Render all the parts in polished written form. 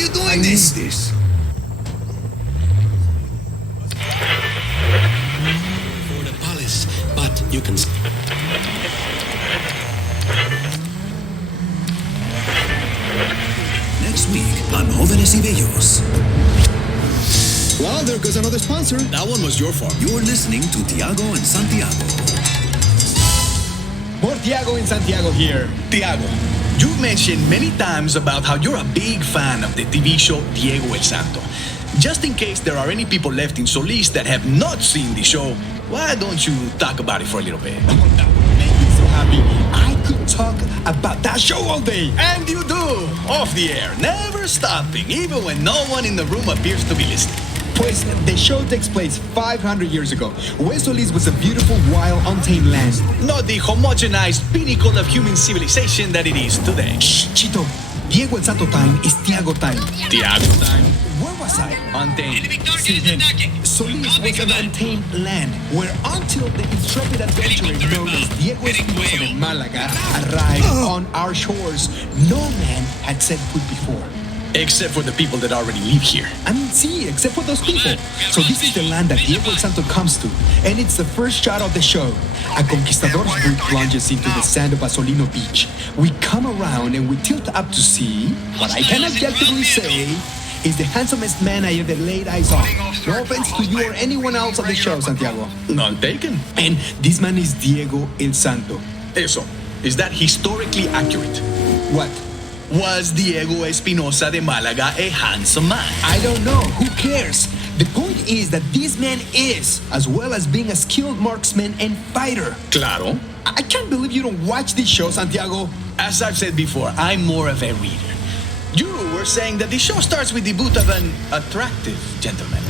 you doing I this? need this. For the palace, but you can... Next week on Jóvenes y Bellos. Well, there goes another sponsor. That one was your fault. You're listening to Tiago and Santiago. More Tiago and Santiago here. Tiago, you mentioned many times about how you're a big fan of the TV show Diego El Santo. Just in case there are any people left in Solis that have not seen the show, why don't you talk about it for a little bit? Oh, that would make me so happy. I could talk about that show all day. And you do, off the air, never stopping, even when no one in the room appears to be listening. Pues, the show takes place 500 years ago. West Solis was a beautiful, wild, untamed land. Not the homogenized pinnacle of human civilization that it is today. Shh, Chito. Diego El Santo time is Tiago time. Tiago time. Where was I? Untamed. Solis was an untamed land where until the intrepid adventurer known as Diego Espinosa de Malaga arrived on our shores, no man had set foot before. Except for the people that already live here. I mean, see, except for those people. So this is the land that Diego El Santo comes to, and it's the first shot of the show. A conquistador's boat plunges into the sand of Asolino Beach. We come around and we tilt up to see what I can objectively say is the handsomest man I ever laid eyes on. No offense to you or anyone else on the show, Santiago. None taken. And this man is Diego El Santo. Eso, is that historically accurate? What? Was Diego Espinosa de Malaga a handsome man? I don't know. Who cares? The point is that this man is, as well as being a skilled marksman and fighter. Claro. I can't believe you don't watch this show, Santiago. As I've said before, I'm more of a reader. You were saying that the show starts with the debut of an attractive gentleman.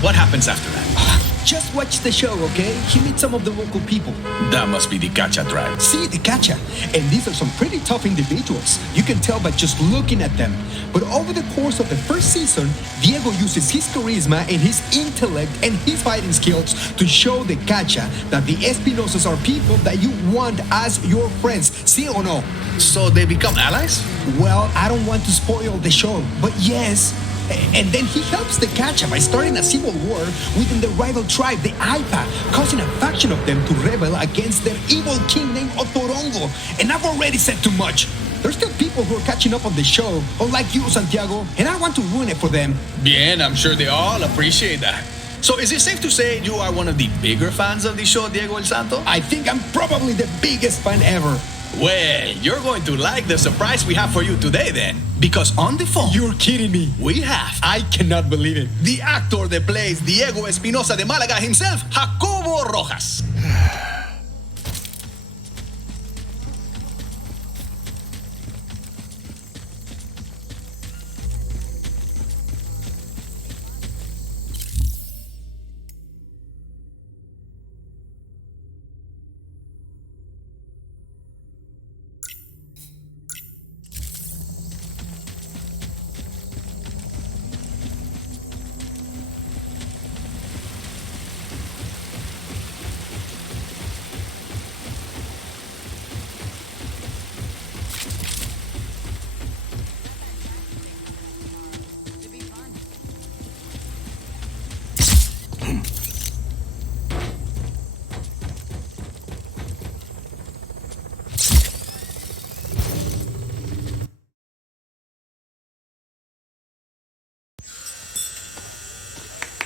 What happens after that? Just watch the show, okay? He meets some of the local people. That must be the Cacha tribe. See, the Cacha. And these are some pretty tough individuals. You can tell by just looking at them. But over the course of the first season, Diego uses his charisma and his intellect and his fighting skills to show the Cacha that the Espinosas are people that you want as your friends. See or no? So they become allies? Well, I don't want to spoil the show, but yes. And then he helps the Cacha by starting a civil war within the rival tribe, the Aipa, causing a faction of them to rebel against their evil king named Otorongo. And I've already said too much. There's still people who are catching up on the show, unlike you, Santiago, and I want to ruin it for them. Bien, I'm sure they all appreciate that. So is it safe to say you are one of the bigger fans of the show, Diego El Santo? I think I'm probably the biggest fan ever. Well, you're going to like the surprise we have for you today then. Because on the phone... You're kidding me. We have... I cannot believe it. The actor that plays Diego Espinosa de Malaga himself, Jacobo Rojas.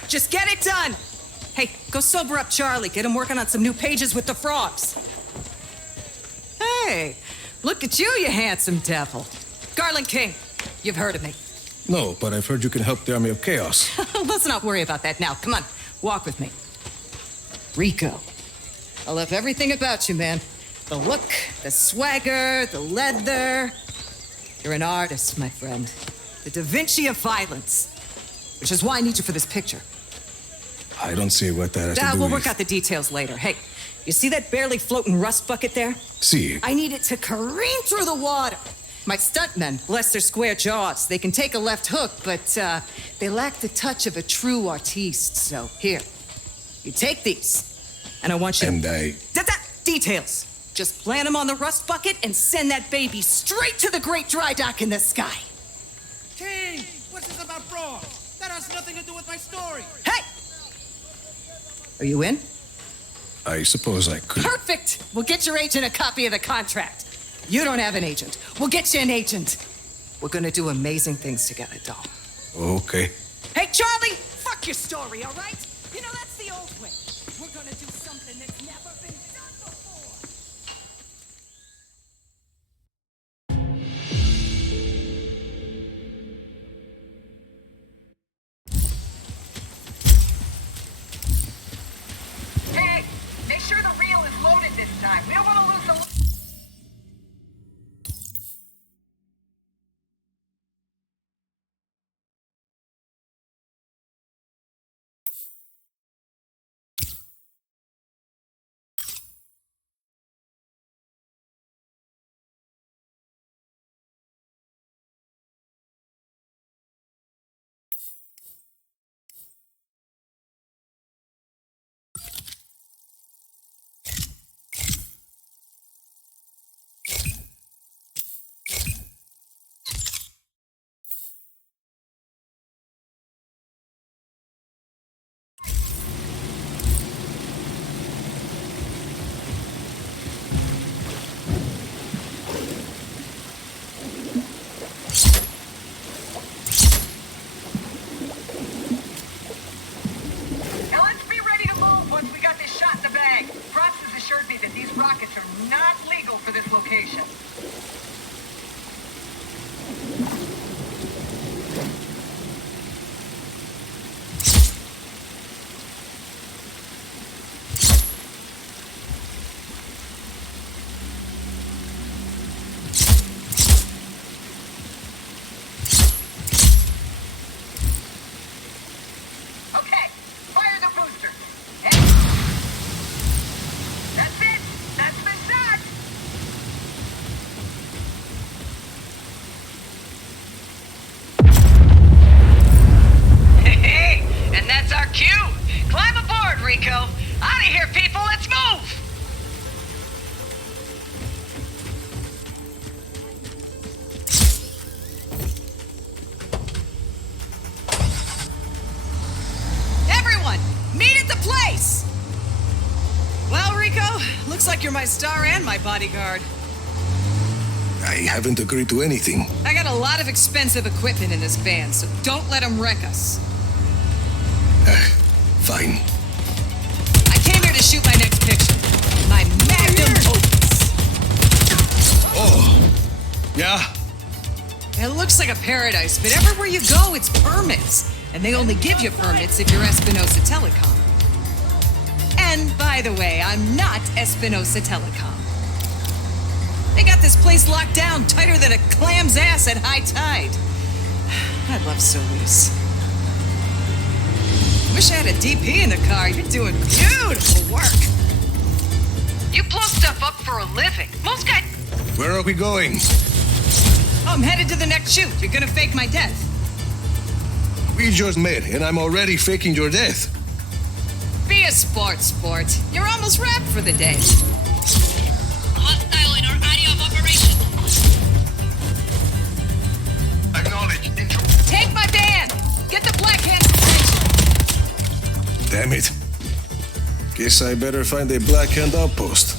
Just get it done! Hey, go sober up Charlie. Get him working on some new pages with the frogs. Hey, look at you, you handsome devil. Garland King, you've heard of me. No, but I've heard you can help the Army of Chaos. Let's not worry about that now. Come on, walk with me. Rico, I love everything about you, man. The look, the swagger, the leather. You're an artist, my friend. The Da Vinci of violence. Which is why I need you for this picture. I don't see what that has to do We'll with... work out the details later. Hey, you see that barely floating rust bucket there? See. I need it to careen through the water. My stuntmen, bless their square jaws, they can take a left hook, but they lack the touch of a true artiste. So here, you take these, and I want you to... Details. Just plant them on the rust bucket and send that baby straight to the great dry dock in the sky. King, What's this about fraud? That has nothing to do with my story. Hey! Are you in? I suppose I could. Perfect! We'll get your agent a copy of the contract. You don't have an agent. We'll get you an agent. We're gonna do amazing things together, doll. Okay. Hey, Charlie! Fuck your story, all right? You know, that's the old way. We're gonna do something that's never been done before. Hey, make sure the reel is loaded this time. We don't want to lose the... Now let's be ready to move once we got this shot in the bag. Props has assured me that these rockets are not legal for this location. Okay, fire the booster. Hey. That's it. That's the shot. Hey, and that's our cue. Climb aboard, Rico. Out of here, people. Let's move. Everyone, meet at the place! Well, Rico, looks like you're my star and my bodyguard. I haven't agreed to anything. I got a lot of expensive equipment in this van, so don't let them wreck us. Fine. I came here to shoot my next picture. My magnum opus. Oh, yeah? It looks like a paradise, but everywhere you go, it's permits. And they only give you permits if you're Espinosa Telecom. And by the way, I'm not Espinosa Telecom. They got this place locked down tighter than a clam's ass at high tide. I love Solis. Wish I had a DP in the car. You're doing beautiful work. You blow stuff up for a living. Most guys... Where are we going? Oh, I'm headed to the next shoot. You're gonna fake my death. We just met, and I'm already faking your death. Be a sport. You're almost wrapped for the day. Hostile in our area of operation. Acknowledge. Take my van! Get the black hand! Damn it. Guess I better find a Black Hand outpost.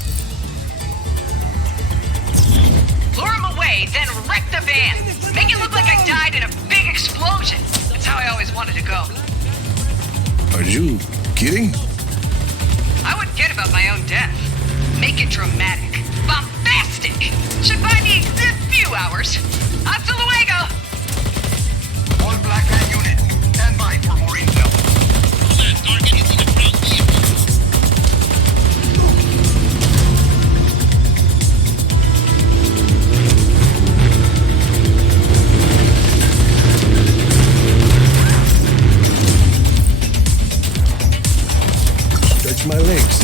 Lure him away, then wreck the van. Make it look like I died in a big explosion. That's how I always wanted to go. Are you kidding? I wouldn't kid about my own death. Make it dramatic. Bombastic! Should buy me a few hours. Hasta luego! All Black Hand units, stand by for more intel. Target is in a ground vehicle. Stretch my legs.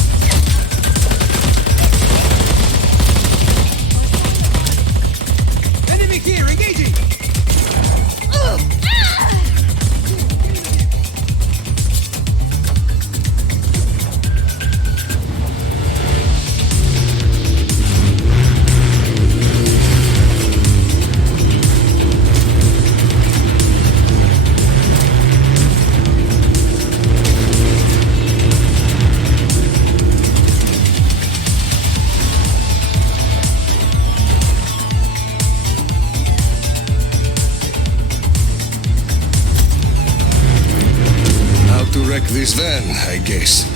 this van, I guess.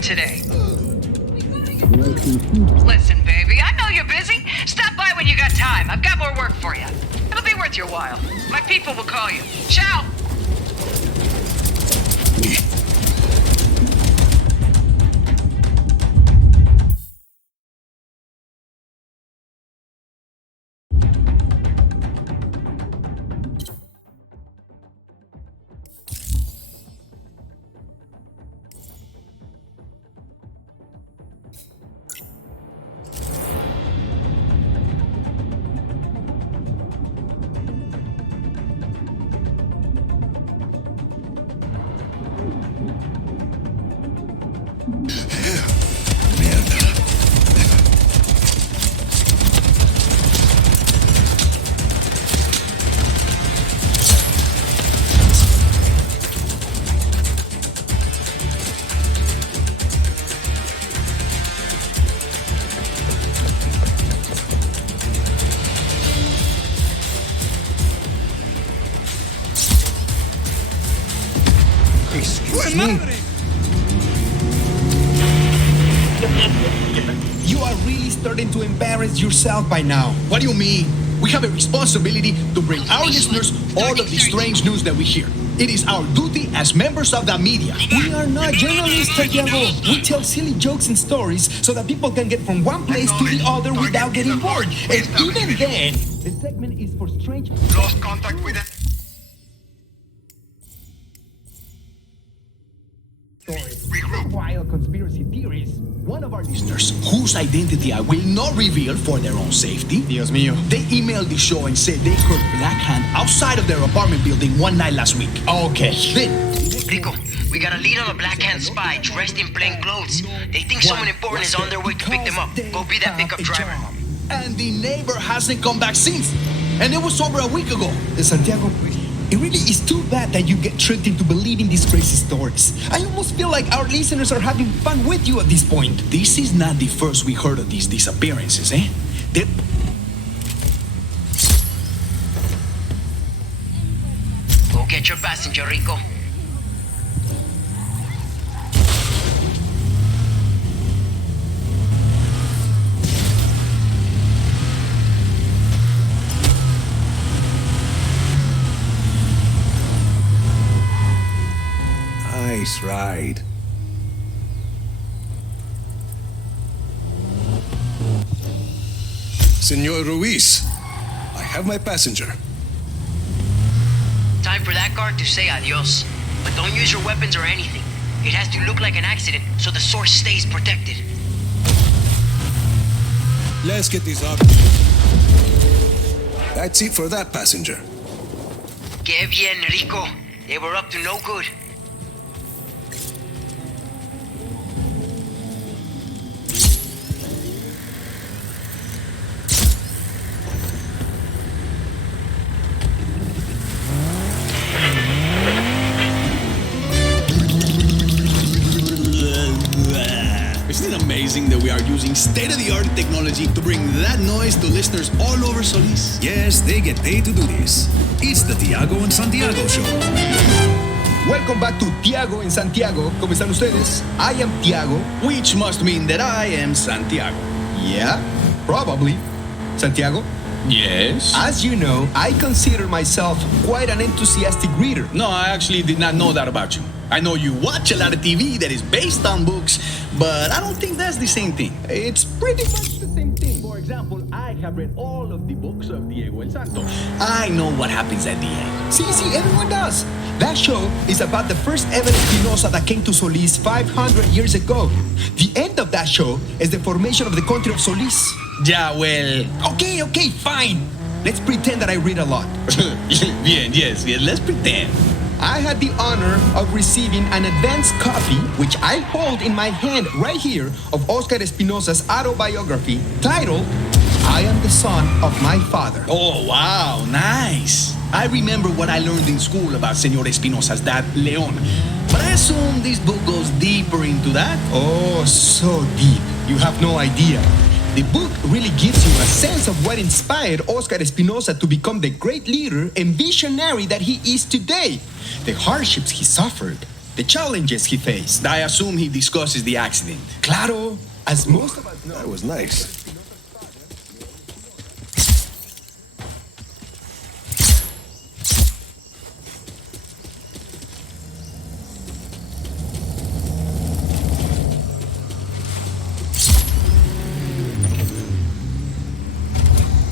Today. Listen, baby, I know you're busy. Stop by when you got time. I've got more work for you. It'll be worth your while. My people will call you. Ciao! You are really starting to embarrass yourself by now. What do you mean? We have a responsibility to bring our listeners all of the strange news that we hear. It is our duty as members of the media. We are not journalists, Santiago. We tell silly jokes and stories so that people can get from one place to the other without getting bored. And even then, the segment is for strange... Lost contact with it. Wild conspiracy theories. One of our listeners, whose identity I will not reveal for their own safety, Dios mío. they emailed the show and said they heard Black Hand outside of their apartment building one night last week. Okay. Then, Rico, we got a lead on a Black Hand spy dressed in plain clothes. They think someone important is on their way to pick them up. Go be that pickup driver. And the neighbor hasn't come back since. And it was over a week ago. Santiago, it really is too bad that you get tricked into believing these crazy stories. I almost feel like our listeners are having fun with you at this point. This is not the first we heard of these disappearances, eh? Go get your passenger, Rico. Nice ride. Senor Ruiz, I have my passenger. Time for that guard to say adios. But don't use your weapons or anything. It has to look like an accident so the source stays protected. Let's get this up. That's it for that passenger. Que bien, Rico. They were up to no good. Isn't it amazing that we are using state-of-the-art technology to bring that noise to listeners all over Solis? Yes, they get paid to do this. It's the Tiago and Santiago Show. Welcome back to Tiago en Santiago. ¿Cómo están ustedes? I am Tiago. Which must mean that I am Santiago. Yeah, probably. Santiago? Yes? As you know, I consider myself quite an enthusiastic reader. No, I actually did not know that about you. I know you watch a lot of TV that is based on books, but I don't think that's the same thing. It's pretty much the same thing. For example, I have read all of the books of Diego El Santo. I know what happens at the end. See, everyone does. That show is about the first ever Espinosa that came to Solis 500 years ago. The end of that show is the formation of the country of Solis. Yeah, well... Okay, fine. Let's pretend that I read a lot. Bien, yes, let's pretend. I had the honor of receiving an advanced copy, which I hold in my hand right here, of Oscar Espinosa's autobiography titled, I Am the Son of My Father. Oh, wow, nice. I remember what I learned in school about Senor Espinosa's dad, Leon. But I assume this book goes deeper into that? Oh, so deep. You have no idea. The book really gives you a sense of what inspired Oscar Espinosa to become the great leader and visionary that he is today. The hardships he suffered, the challenges he faced. I assume he discusses the accident. Claro, as most of us know. That was nice.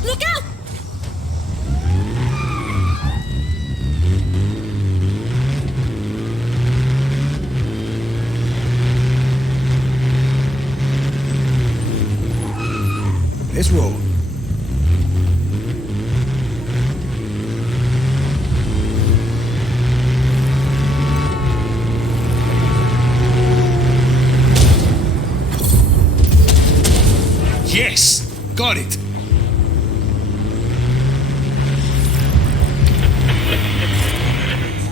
Look out! Let's roll. Yes! Got it!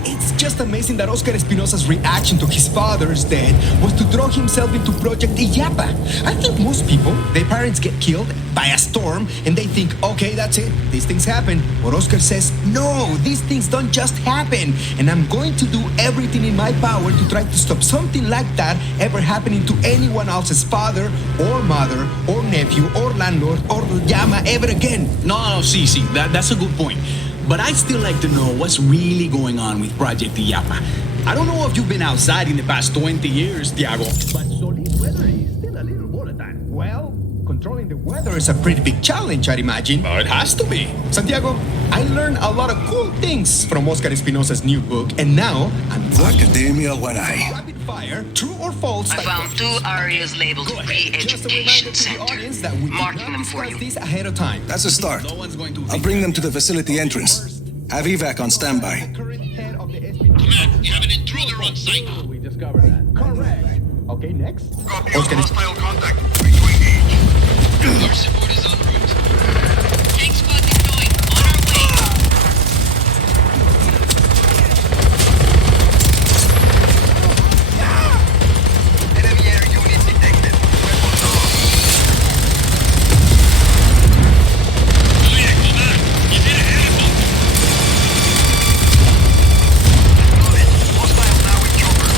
It's just amazing that Oscar Espinosa's reaction to his father's death was to throw himself into Project Iyapa. I think most people, their parents get killed by a storm and they think, okay, that's it, these things happen. But Oscar says, no, these things don't just happen. And I'm going to do everything in my power to try to stop something like that ever happening to anyone else's father or mother or nephew or landlord or llama ever again. No, see, that's a good point. But I'd still like to know what's really going on with Project Iyapa. I don't know if you've been outside in the past 20 years, Tiago, but Solis weather is still a little volatile. Well, controlling the weather is a pretty big challenge, I'd imagine. It has to be. Santiago, I learned a lot of cool things from Oscar Espinosa's new book, and now I'm going to Academia when I. rapid fire, true or false. I found 2 areas labeled Re-Education Center. Marking them for you. This ahead of time. That's a start. No one's going to I'll bring them to the facility entrance. Have evac on standby. Command, we have an intruder on site. We discovered that. Correct. Okay, next. Copy Oscar on hostile contact. Ready to engage. Our support is en route. Tank squad deployed. On our way. Enemy air unit detected. Weapons lost. Oh yeah, command. He's in a helicopter. Noted. Hostiles now in chopper.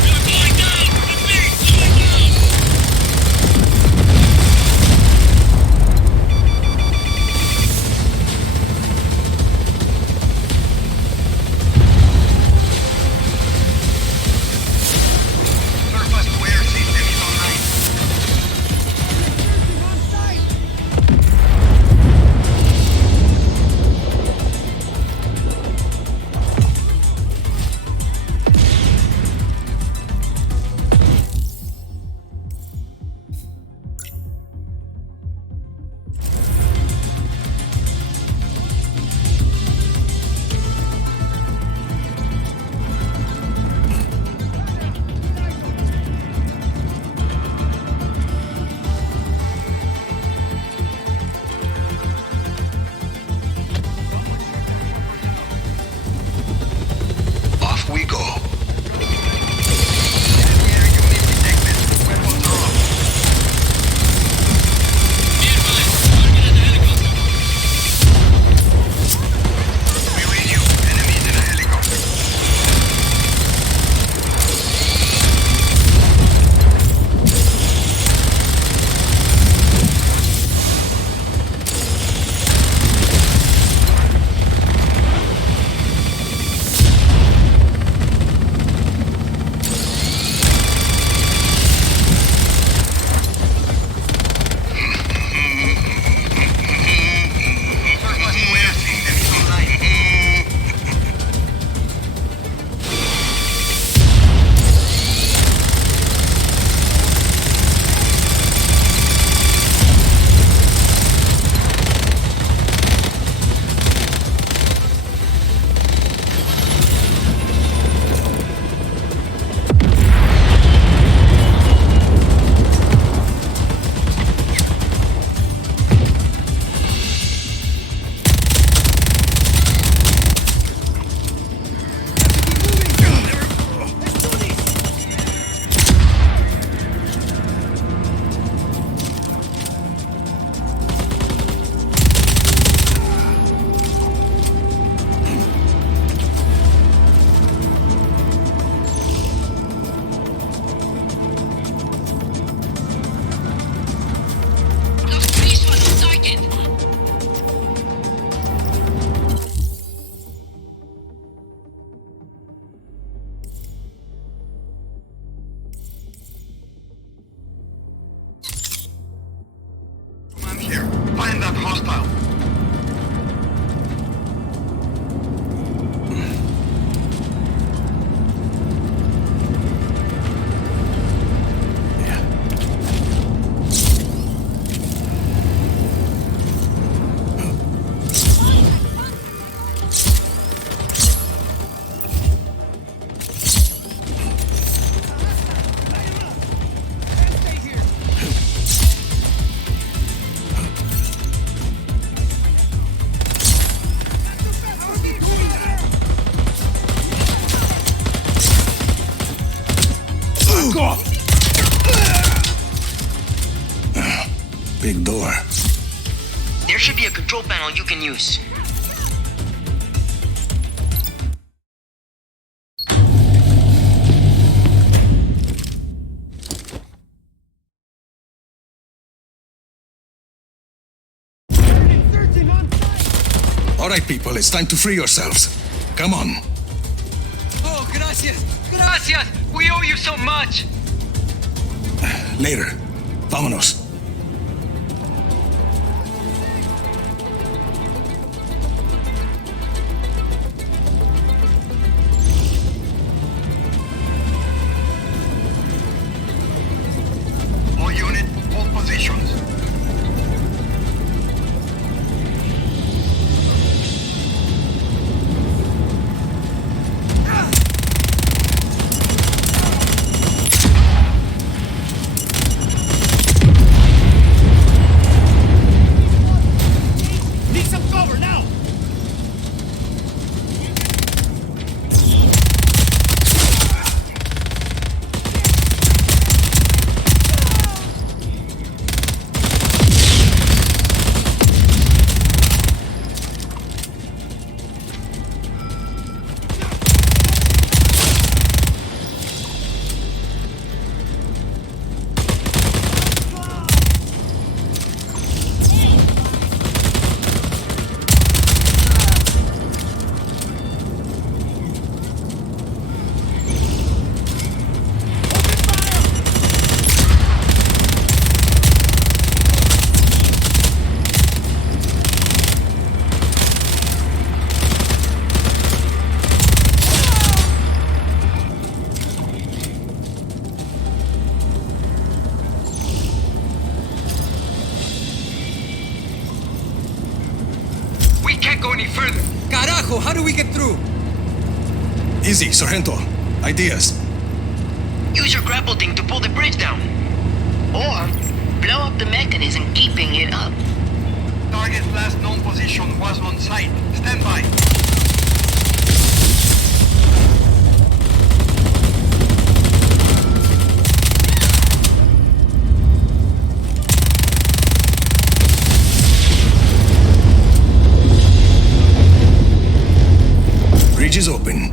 We're going down. Repeat, going down. that hostile. Big door. There should be a control panel you can use. All right, people, it's time to free yourselves. Come on. Oh, gracias. Gracias. We owe you so much. Later. Vámonos. All unit, hold positions. Carajo, how do we get through? Easy, Sargento. Ideas. Use your grapple thing to pull the bridge down. Or blow up the mechanism keeping it up. Target's last known position was on site. Stand by. Bridge is open.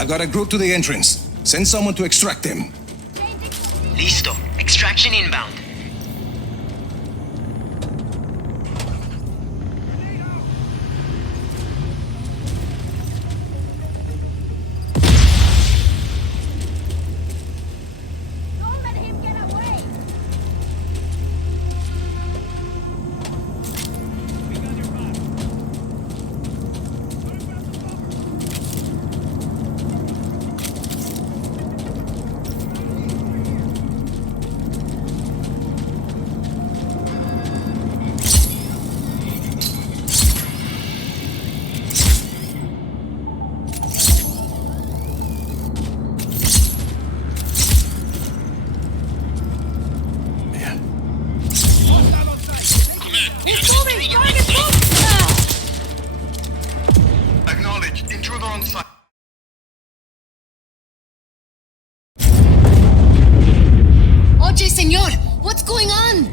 I got a group to the entrance. Send someone to extract them. Listo. Extraction inbound. Don't let him get away! Acknowledged. Intruder on site. Oye, senor, what's going on?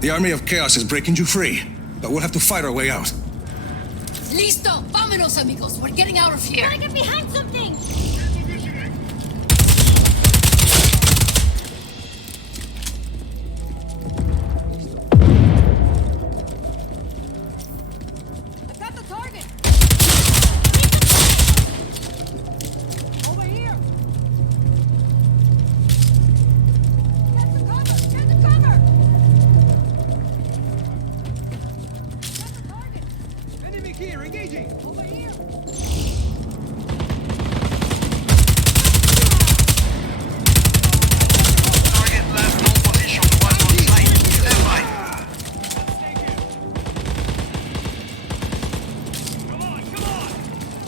The Army of Chaos is breaking you free, but we'll have to fight our way out. Listo, vámonos, amigos. We're getting out of here. Gotta get behind something. I got the target. Over here. Get the cover. Get the cover. Got the target. Enemy here, engaging! Over here. Target last known position was on site. Stand by.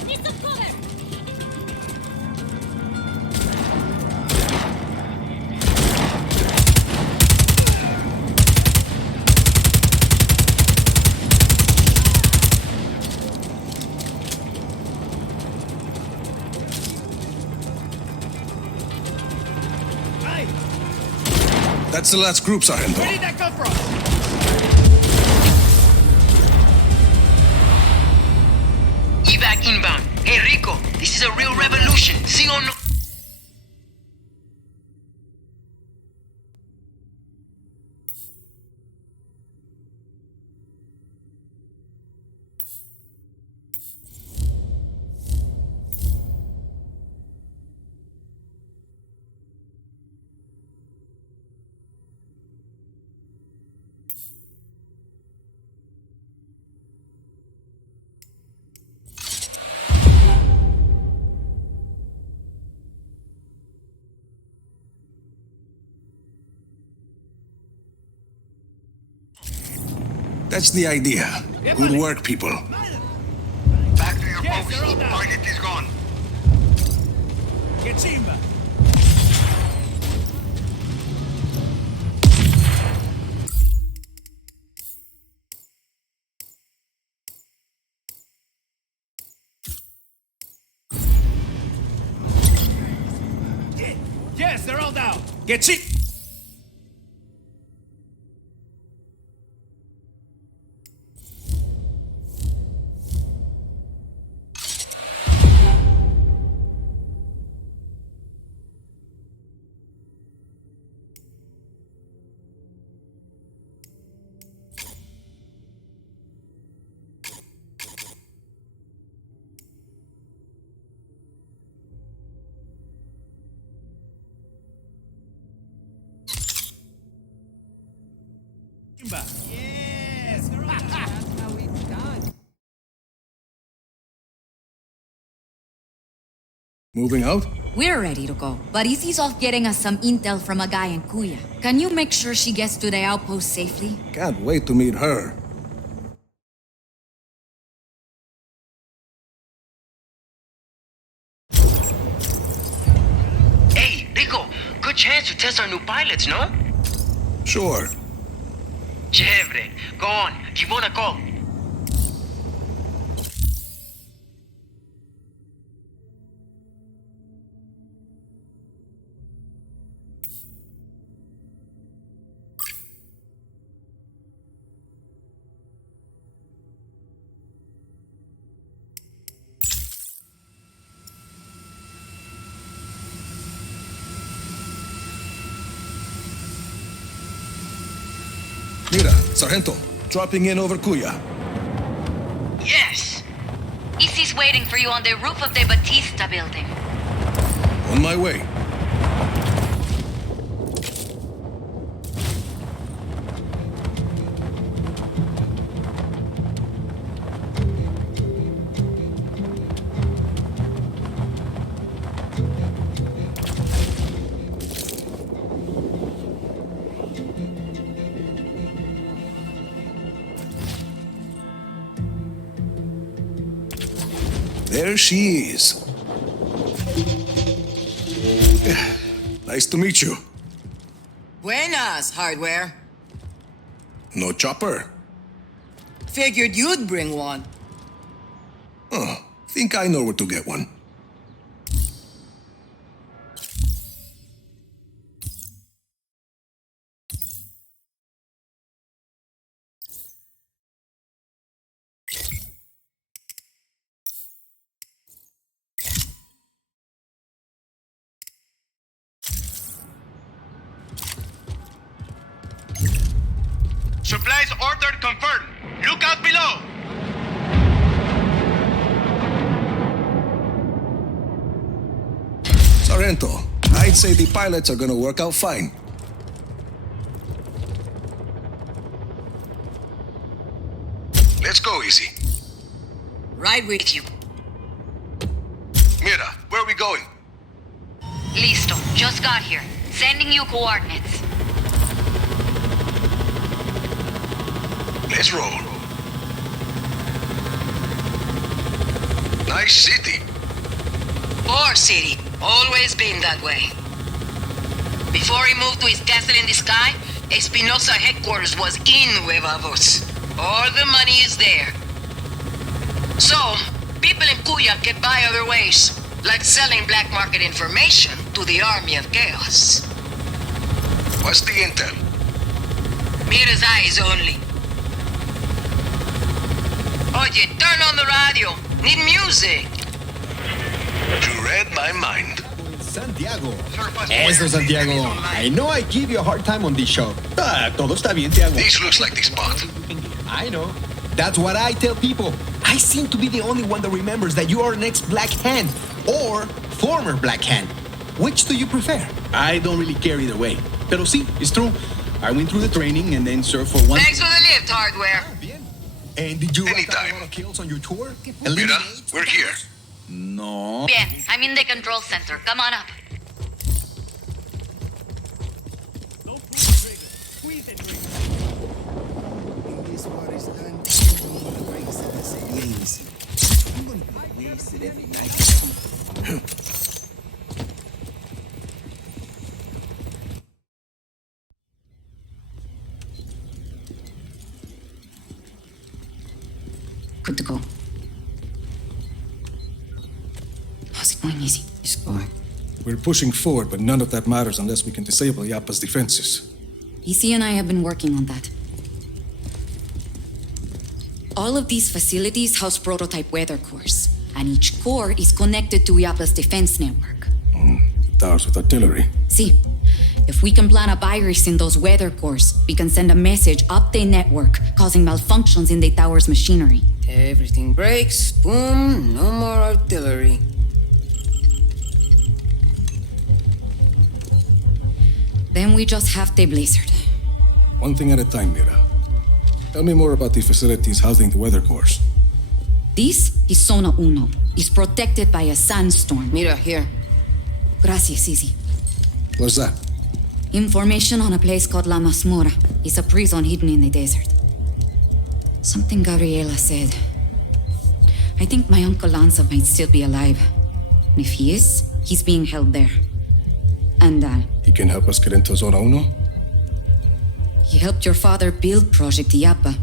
Need some cover. That's the last group, Sargento. Where did that come from? Evac inbound. Hey, Rico, this is a real revolution. See or no? That's the idea. Good work, people. Back to your post. Target is gone. Get Chimba! Yes, they're all down. Get Chimba! Yes! That's how it's done. Moving out? We're ready to go, but Izzy's off getting us some intel from a guy in Kuya. Can you make sure she gets to the outpost safely? Can't wait to meet her. Hey, Rico, good chance to test our new pilots, no? Sure. Chévere. Go on, give one a call. Mira, Sargento, dropping in over Kuya. Yes. Izzy's waiting for you on the roof of the Batista building. On my way. There she is. Nice to meet you. Buenas, hardware. No chopper. Figured you'd bring one. Oh, think I know where to get one. Supplies ordered confirmed. Look out below. Sargento, I'd say the pilots are gonna work out fine. Let's go, Easy. Right with you. Mira, where are we going? Listo, just got here. Sending you coordinates. Let's roll. Nice city. Poor city. Always been that way. Before he moved to his castle in the sky, Espinosa headquarters was in Huevavos. All the money is there. So, people in Cuya get by other ways, like selling black market information to the army of chaos. What's the intel? Mira's eyes only. Oye, turn on the radio. Need music. You read my mind. Santiago. Eso, Santiago. I know I give you a hard time on this show. Todo está bien, Tiago. This looks like the spot. I know. That's what I tell people. I seem to be the only one that remembers that you are an ex-Black Hand or former Black Hand. Which do you prefer? I don't really care either way. Pero sí, it's true. I went through the training and then served for one... Thanks for the lift, hardware. And did you rack up Anytime. a lot of kills on your tour? Mira, we're here. No. Bien, I'm in the control center. Come on up. Good to go. How's it going, Easy? It's going. We're pushing forward, but none of that matters unless we can disable Yapa's defenses. Easy and I have been working on that. All of these facilities house prototype weather cores, and each core is connected to Yapa's defense network. Towers with artillery. See, if we can plant a virus in those weather cores, we can send a message up the network, causing malfunctions in the tower's machinery. Everything breaks, boom, no more artillery. Then we just have the blizzard. One thing at a time, Mira. Tell me more about the facilities housing the weather course. This is Zona Uno. It's protected by a sandstorm. Mira, here. Gracias, Izzy. What's that? Information on a place called La Masmorra. It's a prison hidden in the desert. Something Gabriela said. I think my Uncle Lanza might still be alive. And if he is, he's being held there. And, He can help us get into Zona Uno? he helped your father build Project Iapa.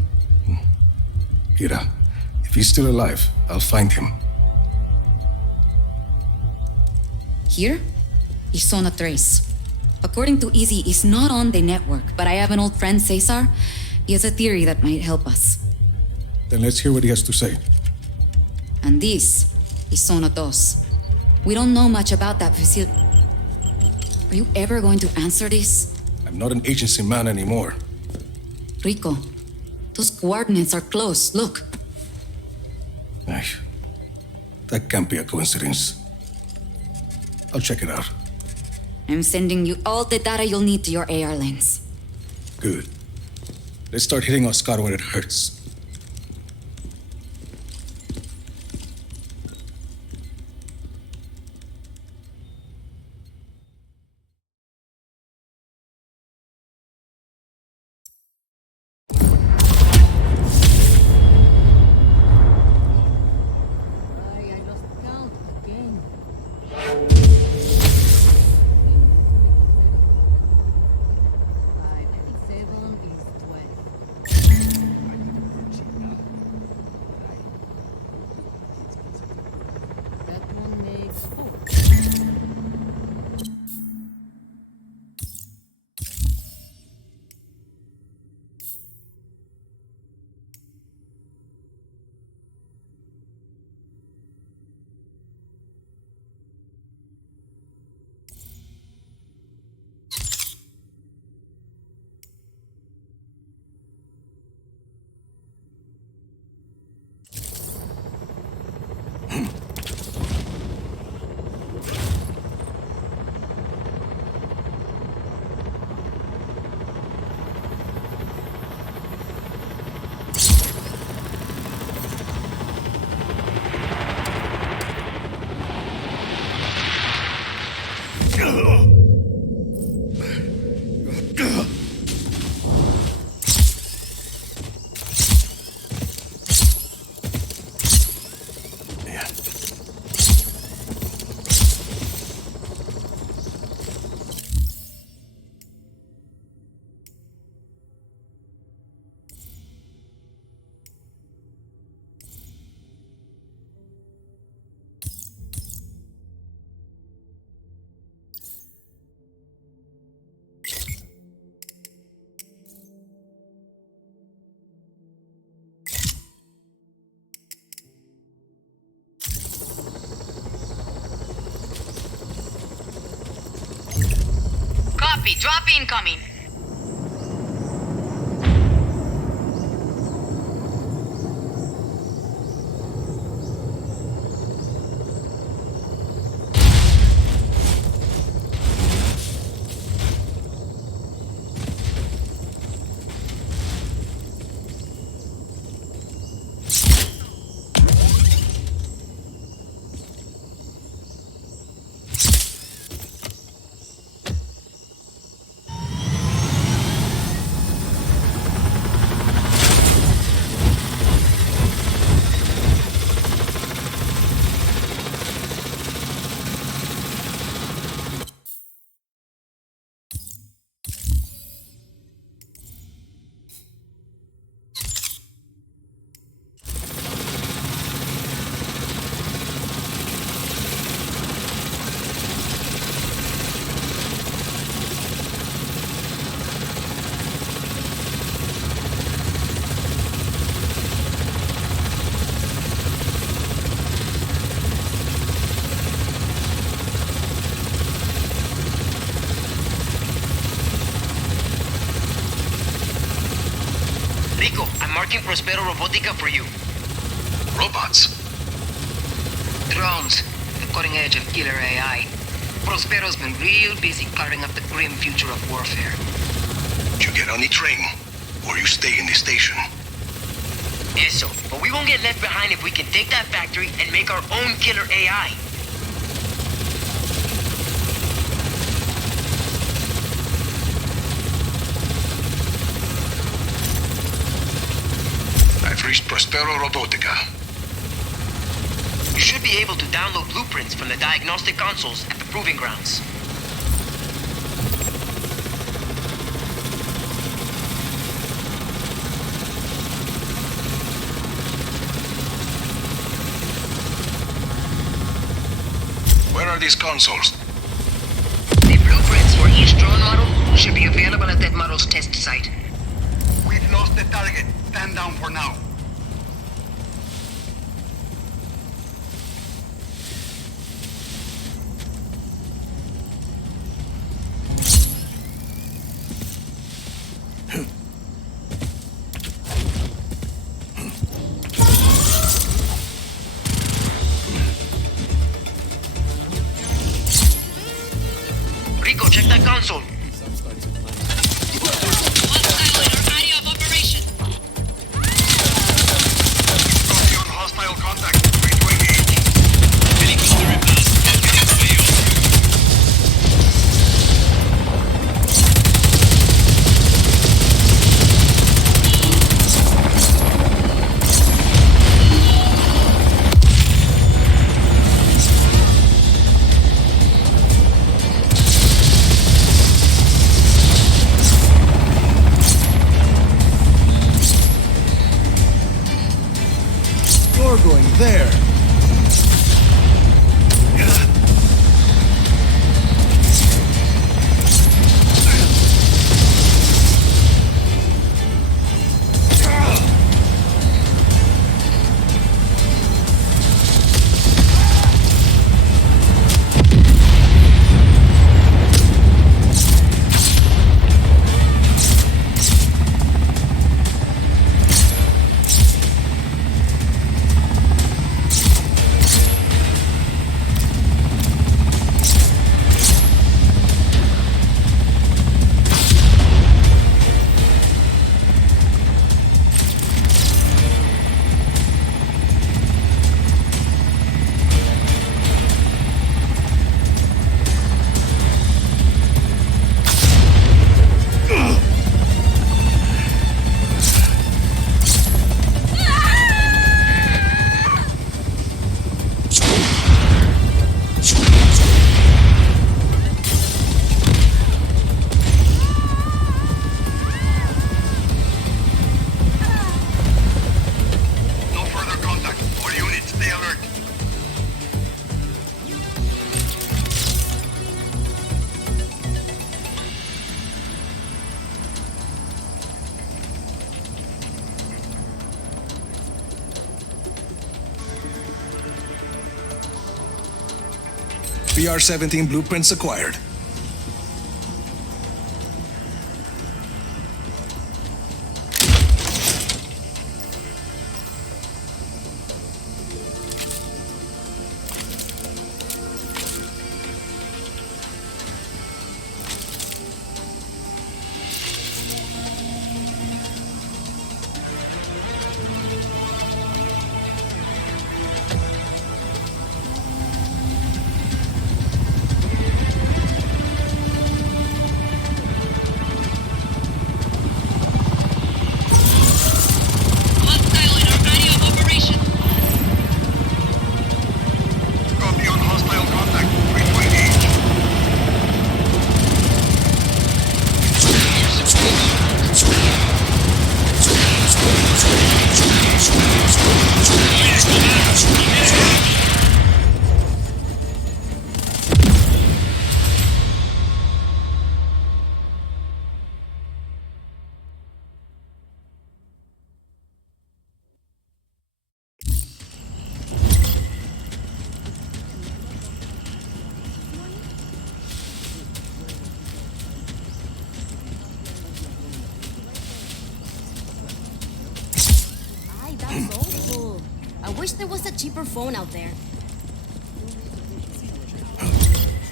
Mira, if he's still alive, I'll find him. Here is Zona Tres. According to Izzy, it's not on the network, but I have an old friend, Cesar. He has a theory that might help us. Then let's hear what he has to say. And this is Zona Dos. We don't know much about that facility. Are you ever going to answer this? I'm not an agency man anymore. Rico, those coordinates are close. Look. Ay, that can't be a coincidence. I'll check it out. I'm sending you all the data you'll need to your AR lens. Good. Let's start hitting Oscar where it hurts. Copy. Drop incoming. Rico, I'm marking Prospero Robotica for you. Robots? Drones, the cutting edge of killer AI. Prospero's been real busy carving up the grim future of warfare. You get on the train, or you stay in the station. Eso, but we won't get left behind if we can take that factory and make our own killer AI. I've reached Prospero Robotica. You should be able to download blueprints from the diagnostic consoles at the proving grounds. Where are these consoles? The blueprints for each drone model should be available at that model's test site. We've lost the target. Stand down for now. Rico, check that console. Copy on hostile contact. Free to engage. Helicopter inbound. Heading for you. You're going there. No further contact. All units, stay alert. PR-17 blueprints acquired. Copy on hostile contact. Free to engage. That's so cool. I wish there was a cheaper phone out there.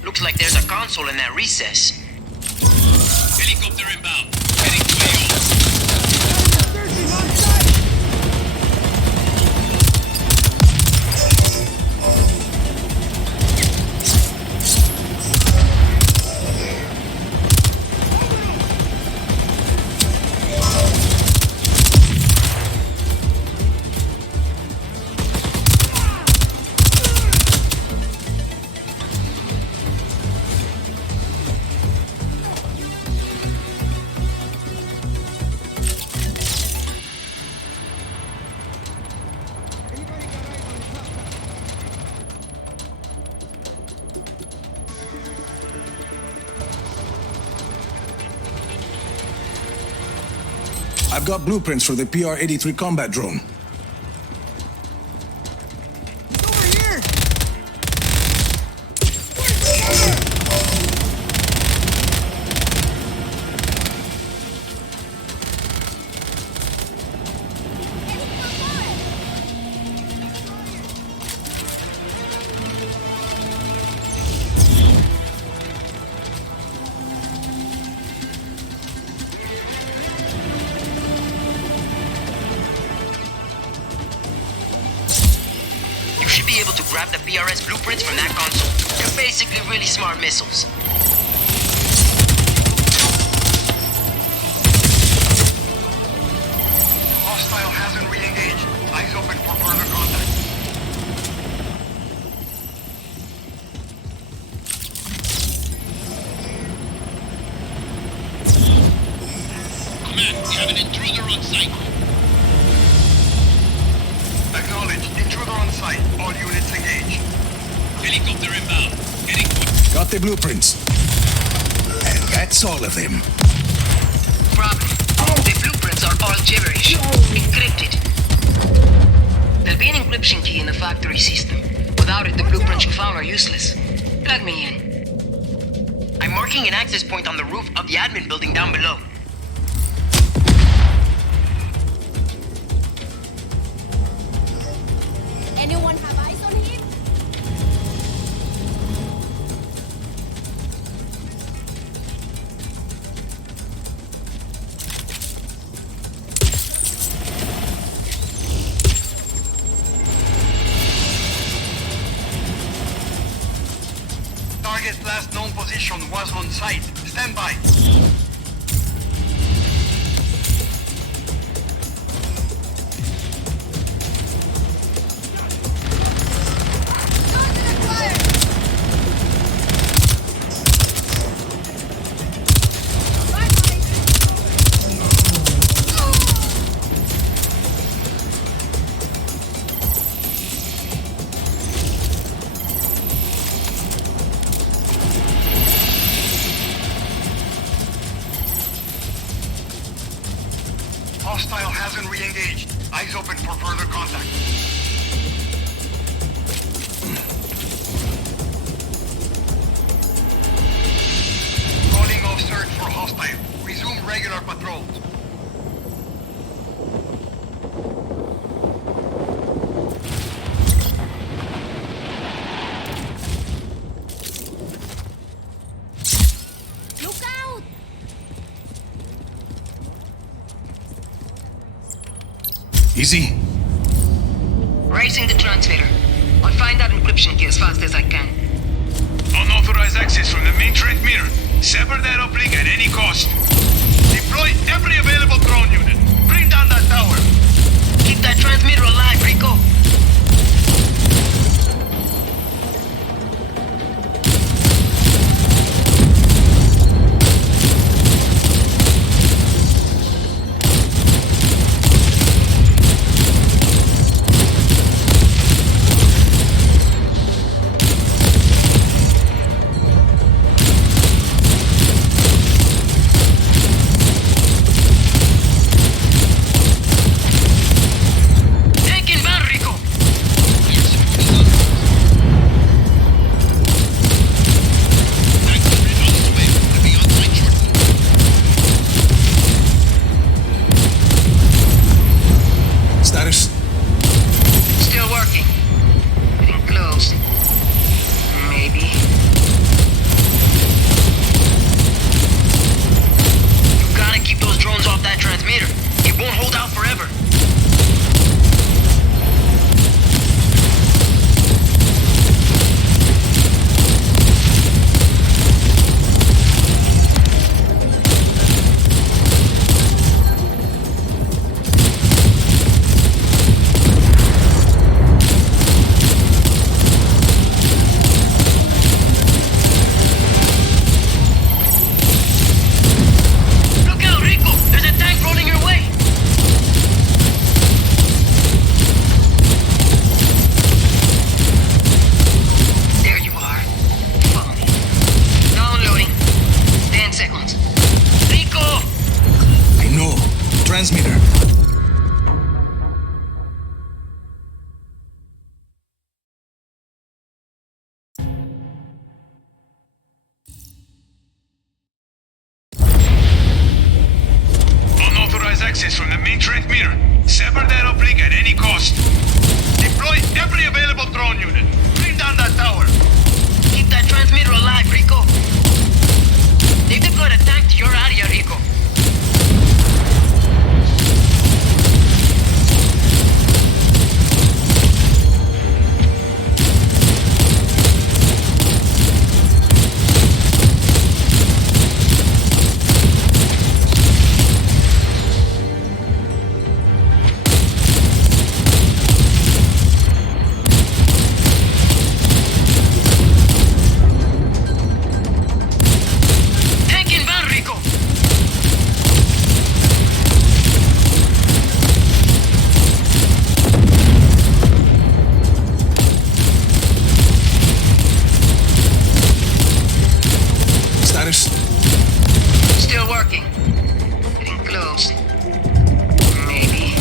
Looks like there's a console in that recess. Helicopter inbound. Heading for you. I've got blueprints for the PR-83 combat drone. You should be able to grab the PRS blueprints from that console. They're basically really smart missiles. Hostile hasn't re-engaged. Eyes open for further contact. Command, we have an intruder on site. Acknowledged. Intruder on site. All units engaged. Helicopter inbound. Heading for... Got the blueprints. And that's all of them. Problem. The blueprints are all gibberish. Encrypted. There'll be an encryption key in the factory system. Without it, the blueprints you found are useless. Plug me in. I'm marking an access point on the roof of the admin building down below. Anyone have eyes on him? Target's last known position was on site. Stand by. Hostile hasn't re-engaged. Eyes open for further contact. Calling off search for hostile. Resume regular patrols. Look out! Easy. Raising the transmitter. I'll find that encryption key as fast as I can. Unauthorized access from the main transmitter. Sever that uplink at any cost. Deploy every available drone unit. Bring down that tower. Keep that transmitter alive, Rico. access from the main transmitter. Sever that uplink at any cost. Deploy every available drone unit. Bring down that tower. Keep that transmitter alive, Rico. They've deployed a tank to your area, Rico. Tank inbound, Rico. Status? Still working. Getting close. Maybe.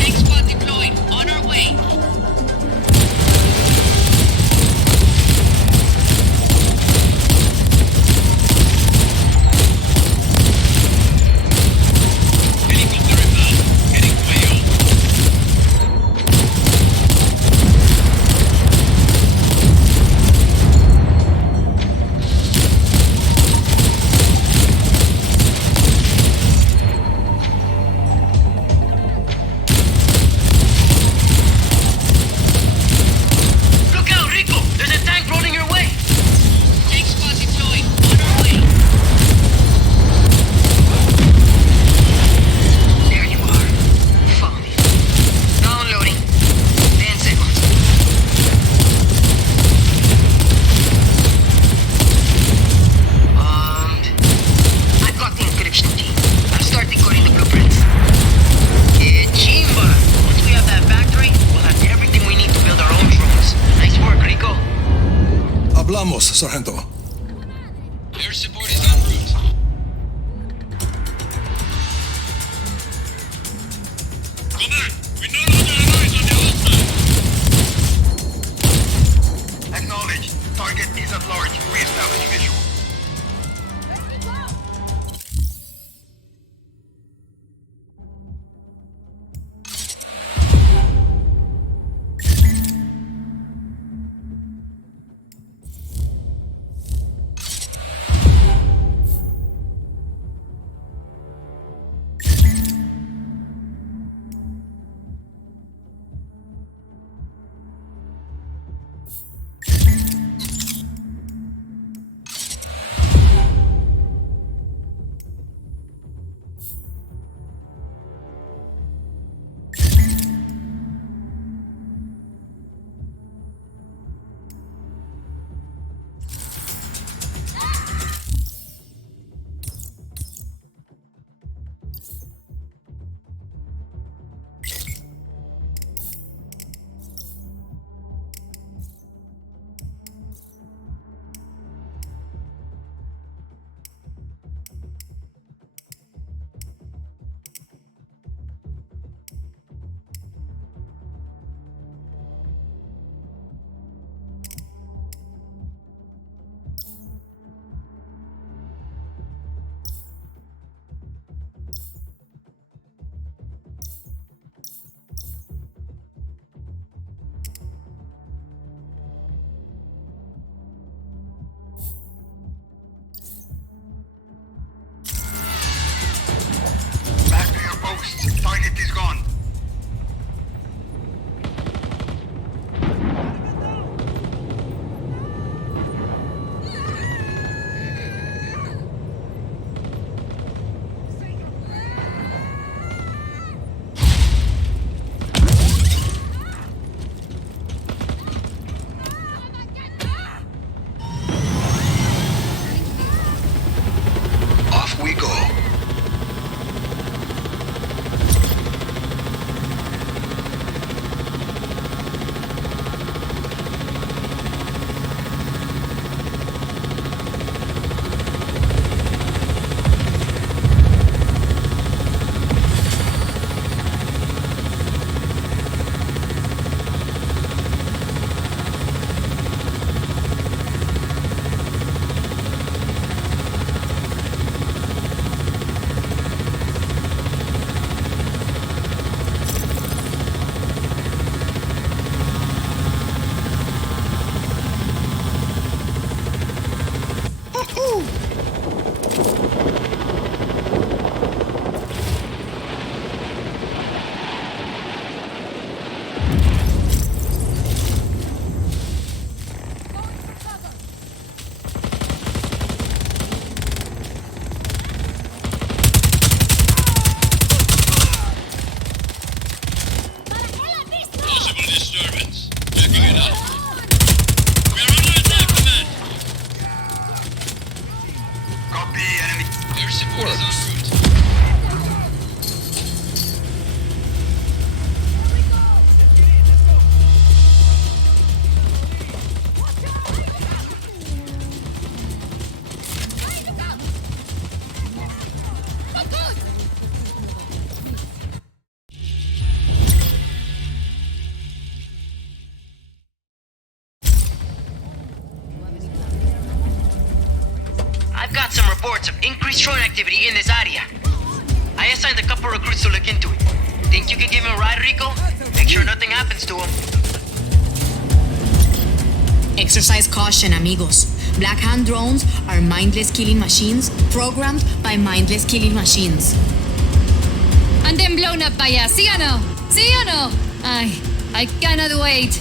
Tank squad deployed. On our way. Helicopter inbound. Heading to AO. Look out, Rico! There's a tank rolling your way! Tank squad deployed. On our way. There you are. Found it. Downloading. 10 seconds. I've got the encryption key. I'll start decoding the blueprints. Chimba! Once we have that factory, we'll have everything we need to build our own drones. Nice work, Rico. Hablamos, Sargento. Air support is en route. Command, we no longer have eyes on the hostile. Acknowledge. Target is at large. Re-establish visual. support is en route. I've got some reports of increased drone activity in this area. I assigned a couple recruits to look into it. Think you can give him a ride, Rico? Make sure nothing happens to him. Exercise caution, amigos. Black Hand drones are mindless killing machines programmed by mindless killing machines. And then blown up by us, ¿sí o no? ¿Sí o no? I cannot wait.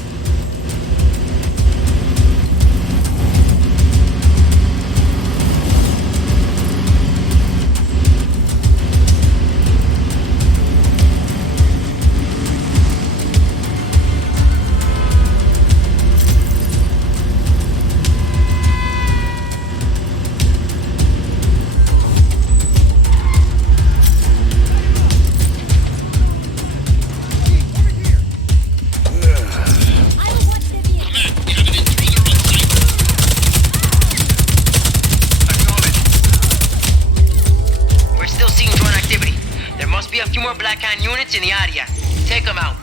Black Hand units in the area. Take them out.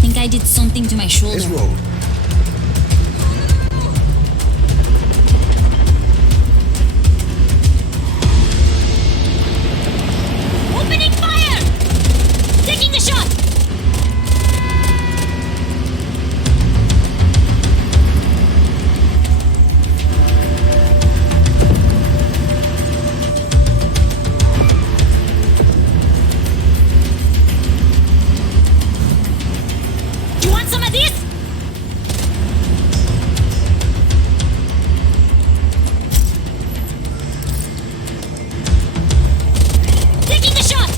Think I did something to my shoulder. Let's roll. Opening fire! Taking the shot! You want some of this? Taking the shot!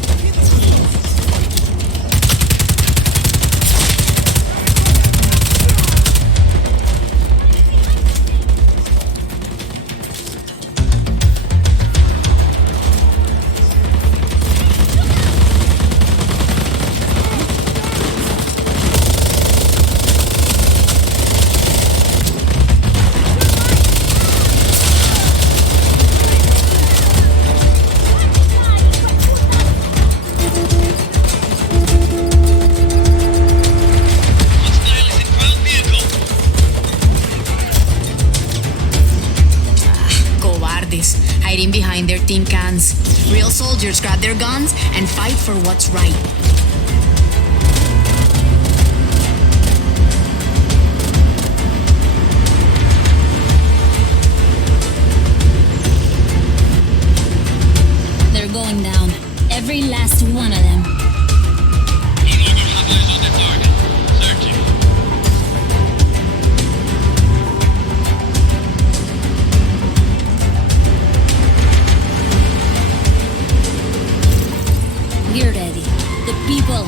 Hostile is in ground vehicle. Cobardes, hiding behind their tin cans. Real soldiers grab their guns and fight for what's right. They're going down. Every last one of them. No longer have eyes on the target. Searching. We're ready. The people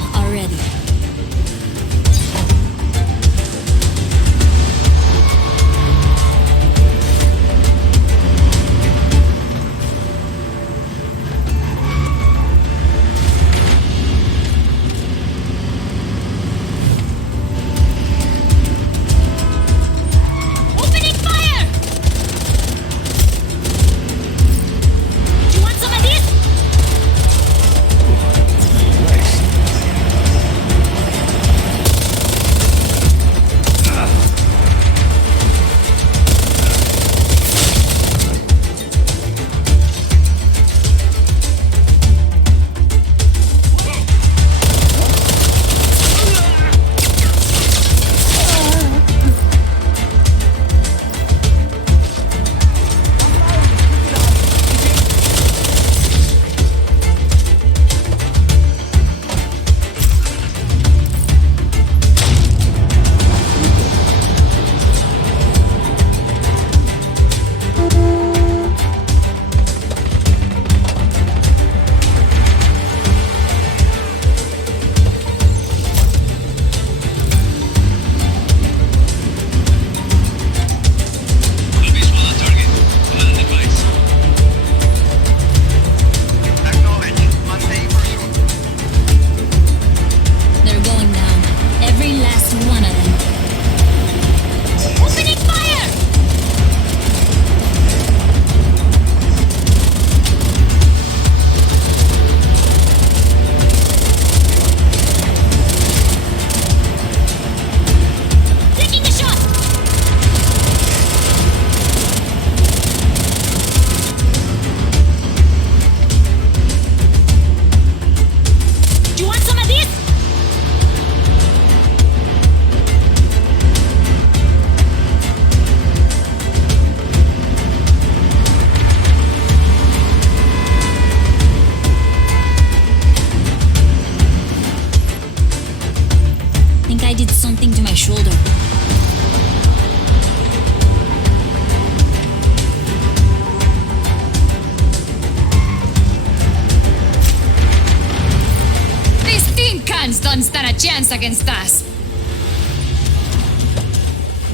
chance against us.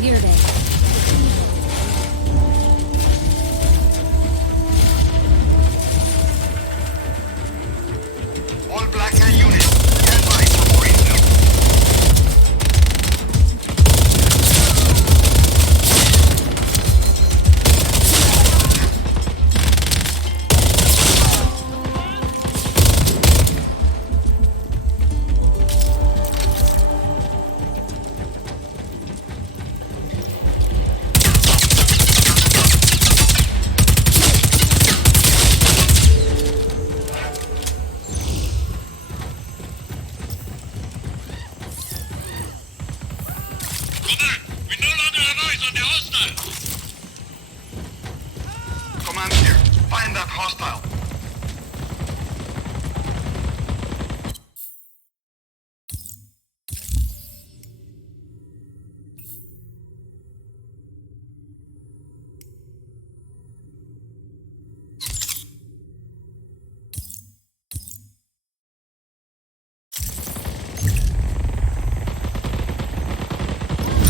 Near there. All Black Hand units, stand by for more intel. Command, we no longer have eyes on the hostile. Command here, find that hostile.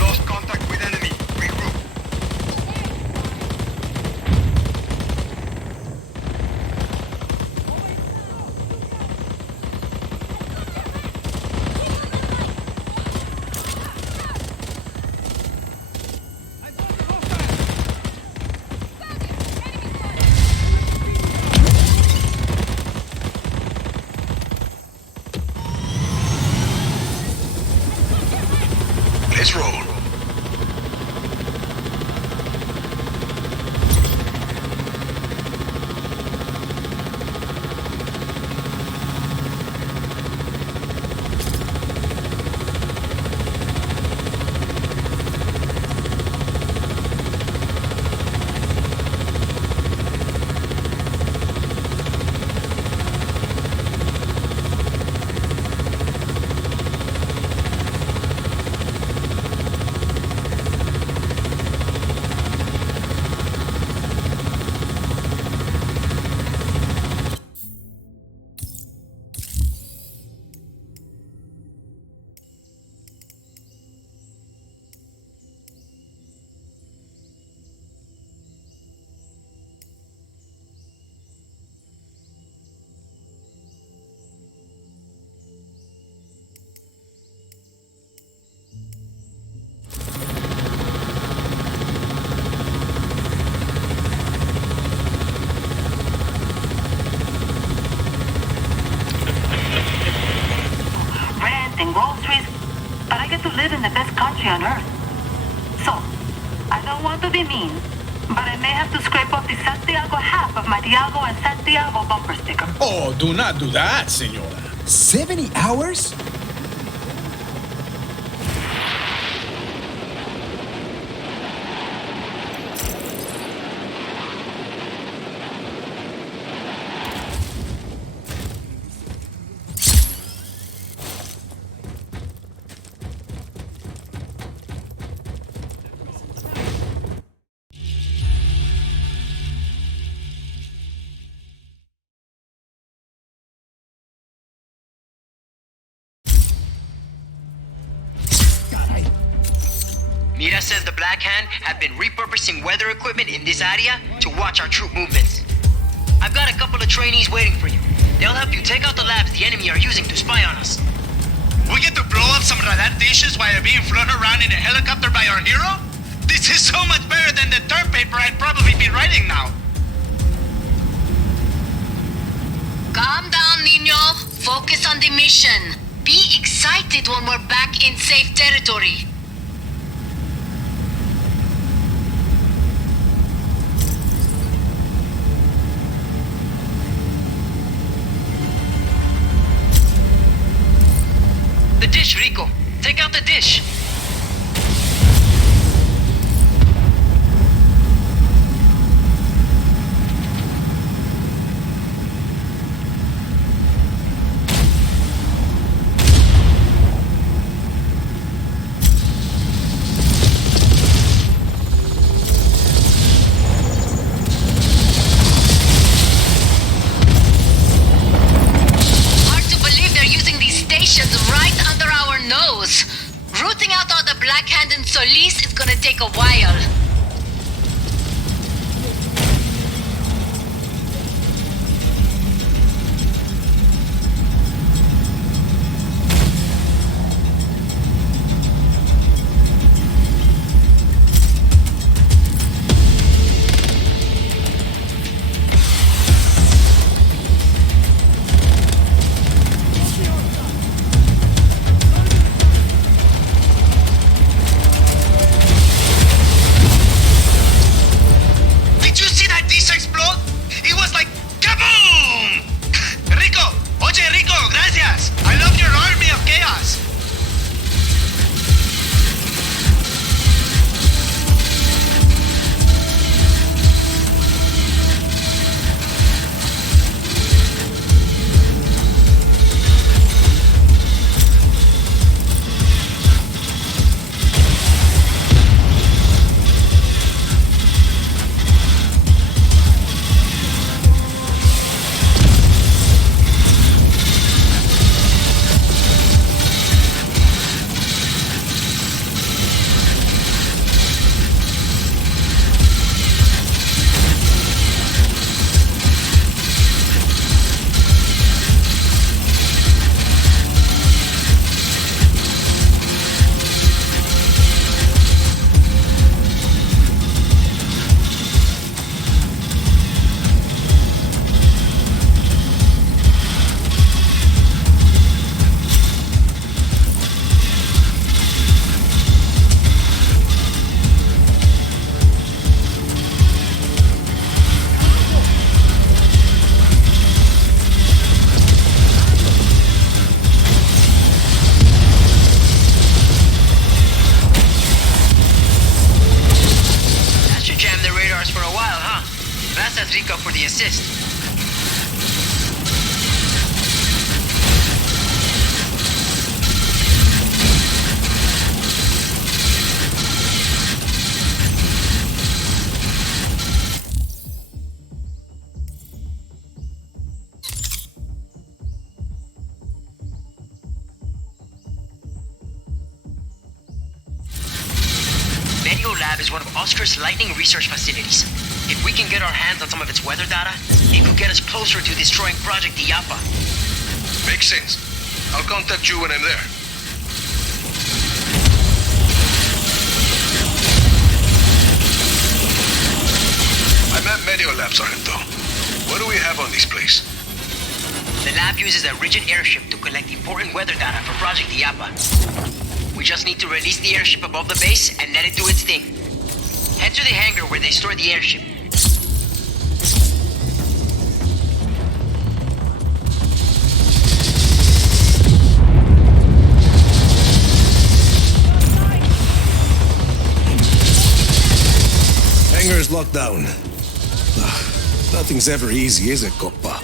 Lost contact with enemy. Regroup. Let's roll. Rent and groceries, but I get to live in the best country on earth. So, I don't want to be mean, but I may have to scrape off the Santiago half of my Diago and Santiago bumper sticker. Oh, do not do that, senora. 70 hours? Mira says the Black Hand have been repurposing weather equipment in this area to watch our troop movements. I've got a couple of trainees waiting for you. They'll help you take out the labs the enemy are using to spy on us. We get to blow up some radar dishes while they're being flown around in a helicopter by our hero? This is so much better than the term paper I'd probably be writing now. Calm down, Nino. Focus on the mission. Be excited when we're back in safe territory. The dish, Rico. Take out the dish. take a while. Rico for the assist. Lab is one of Oscar's lightning research facilities. If we can get our hands on some of its weather data, it could get us closer to destroying Project Iapa. Makes sense. I'll contact you when I'm there. I'm at Medio Lab, Sargento. What do we have on this place? The lab uses a rigid airship to collect important weather data for Project Iapa. We just need to release the airship above the base and let it do its thing. Head to the hangar where they store the airship. Hangar is locked down. Nothing's ever easy, is it, Coppa?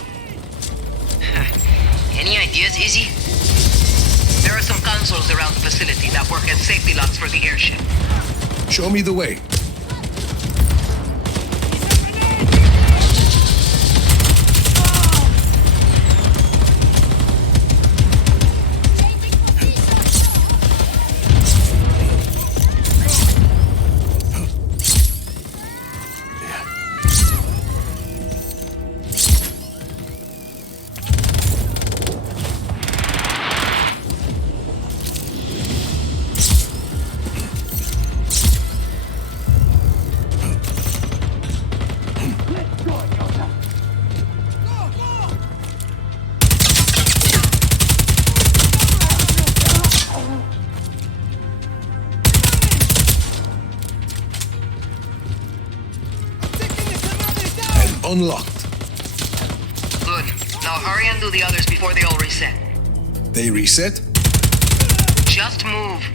Any ideas, Izzy? There are some consoles around the facility that work as safety locks for the airship. Show me the way. Unlocked. Good. Now hurry and do the others before they all reset. They reset? Just move.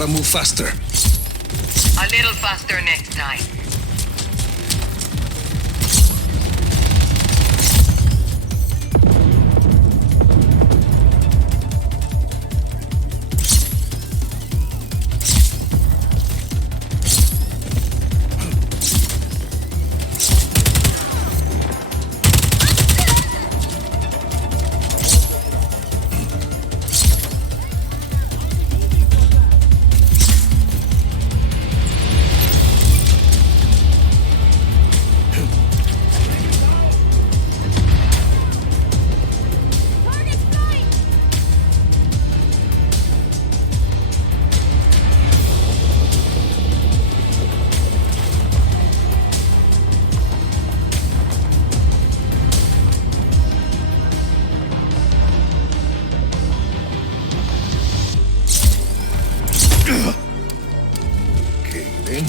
Gotta move faster. A little faster next time. Okay, then.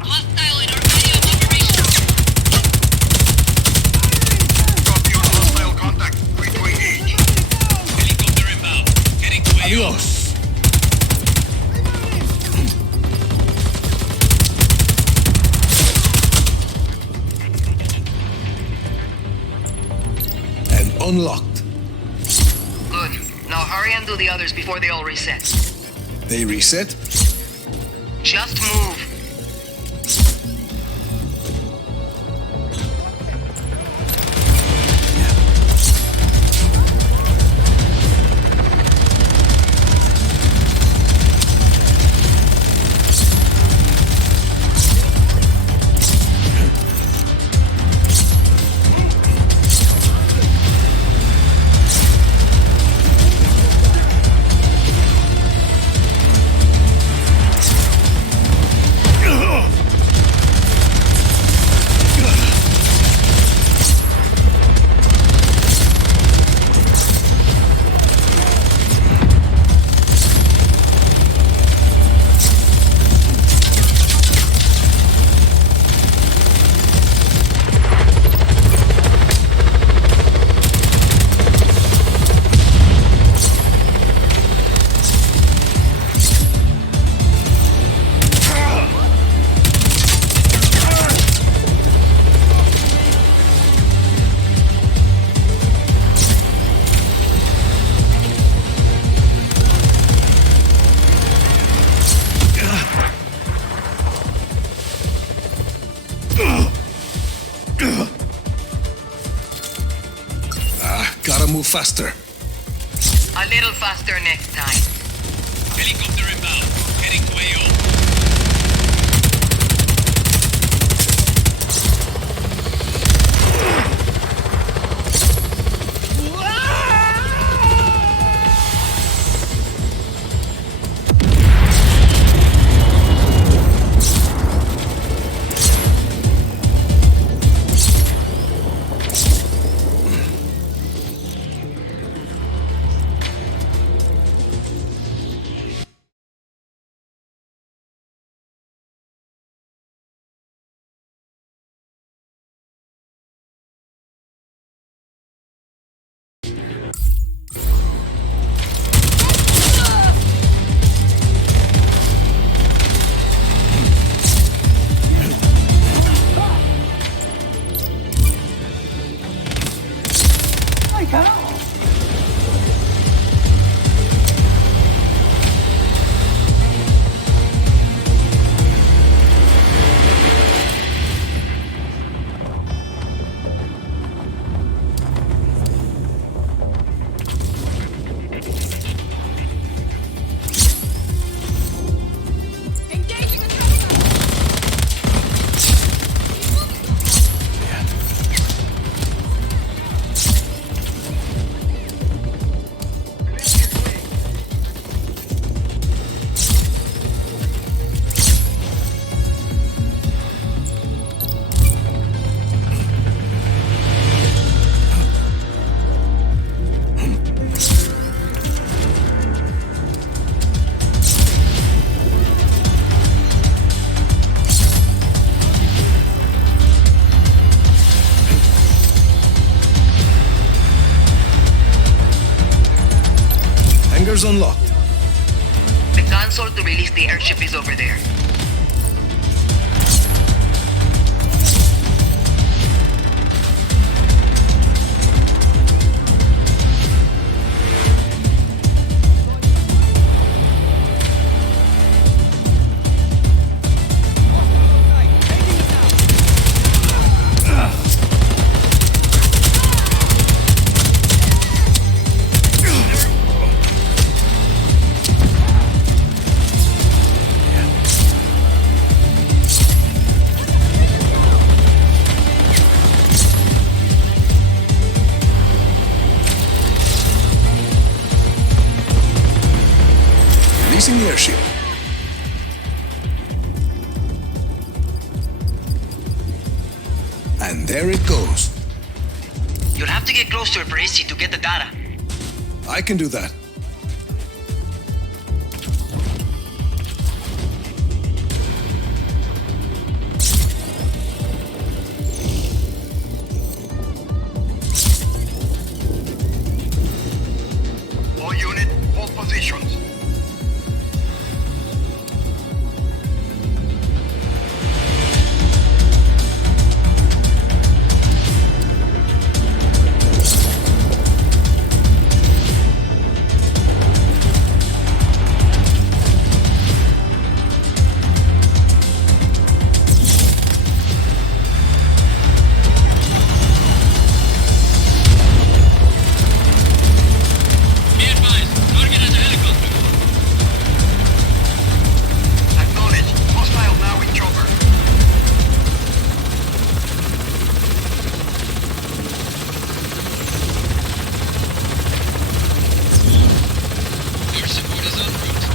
Hostile in our area of operation. Copy on hostile contact. 328. Helicopter inbound. Heading to AO. Adios. And unlocked. Good. Now hurry and do the others before they all reset. They reset? Just move. Gotta move faster. A little faster next time. Helicopter inbound. Heading to AO. go. Hangar's unlocked. The console to release the airship is over there. Releasing the airship. And there it goes. You'll have to get close to it for Izzy to get the data. I can do that. All unit, hold positions. Be advised, target is a helicopter. Acknowledge. Hostile now in chopper. Air support is en route.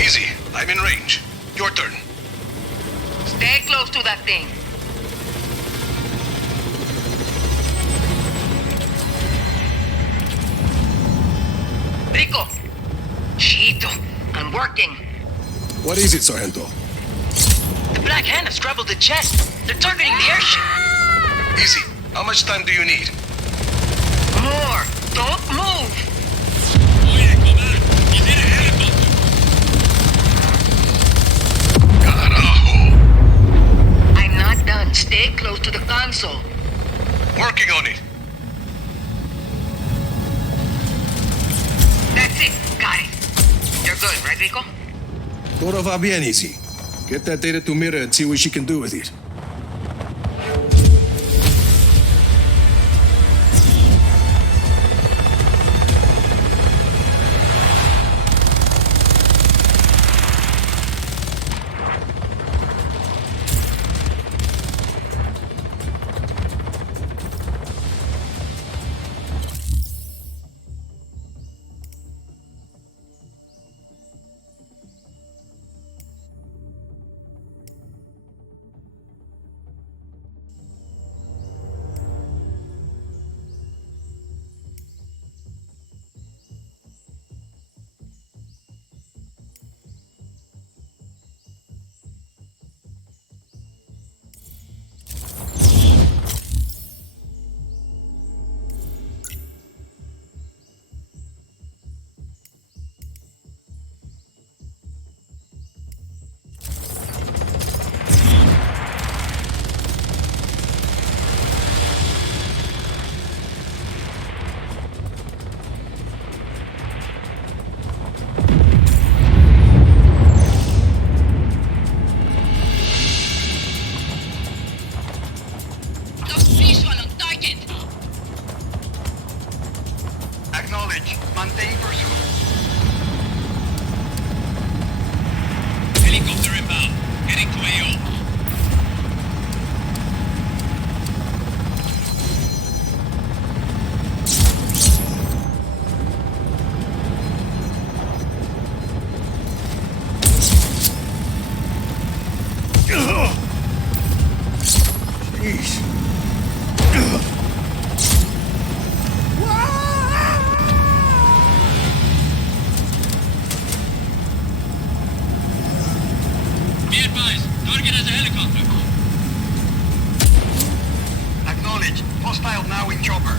Easy. I'm in range. Your turn. Stay close to that thing. Rico! Chito, I'm working. What is it, Sargento? The Black Hand has traveled the chest. They're targeting the airship. Easy. How much time do you need? More. Don't move. Oye, command, you need a helicopter. Carajo! I'm not done. Stay close to the console. Working on it. That's it. Got it. You're good, right, Rico? Todo va bien, Easy. Get that data to Mira and see what she can do with it. Be advised, target has a helicopter. Acknowledge. Hostile now in chopper.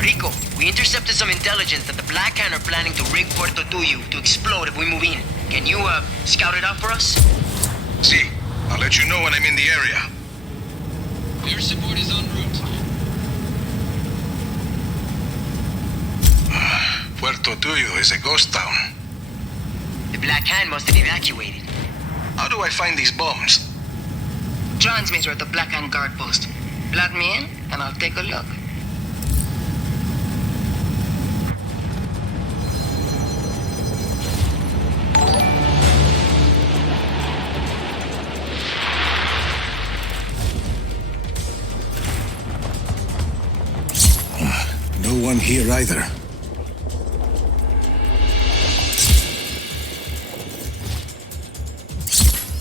Rico, we intercepted some intelligence that the Black Hand are planning to rig Puerto Tuyo to explode if we move in. Can you, scout it out for us? See, I'll let you know when I'm in the area. Air support is en route. Puerto Tuyo is a ghost town. The Black Hand must have evacuated. How do I find these bombs? Transmitter at the Black Hand guard post. Plug me in, and I'll take a look. No one here either.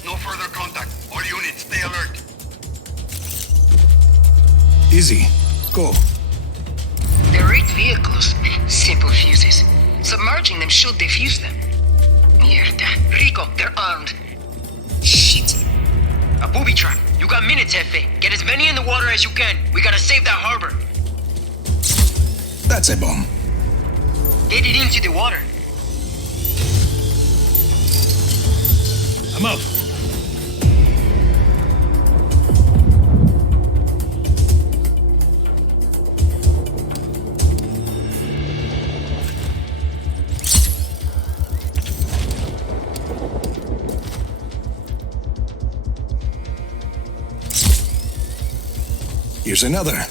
No further contact. All units, stay alert. Easy. Go. They're rigged vehicles. Simple fuses. Submerging them should defuse them. Mierda. Rico, they're armed. Shit. A booby trap. You got minutes, Jefe. Get as many in the water as you can. We gotta save that harbor. That's a bomb. Get it into the water. I'm out. Here's another.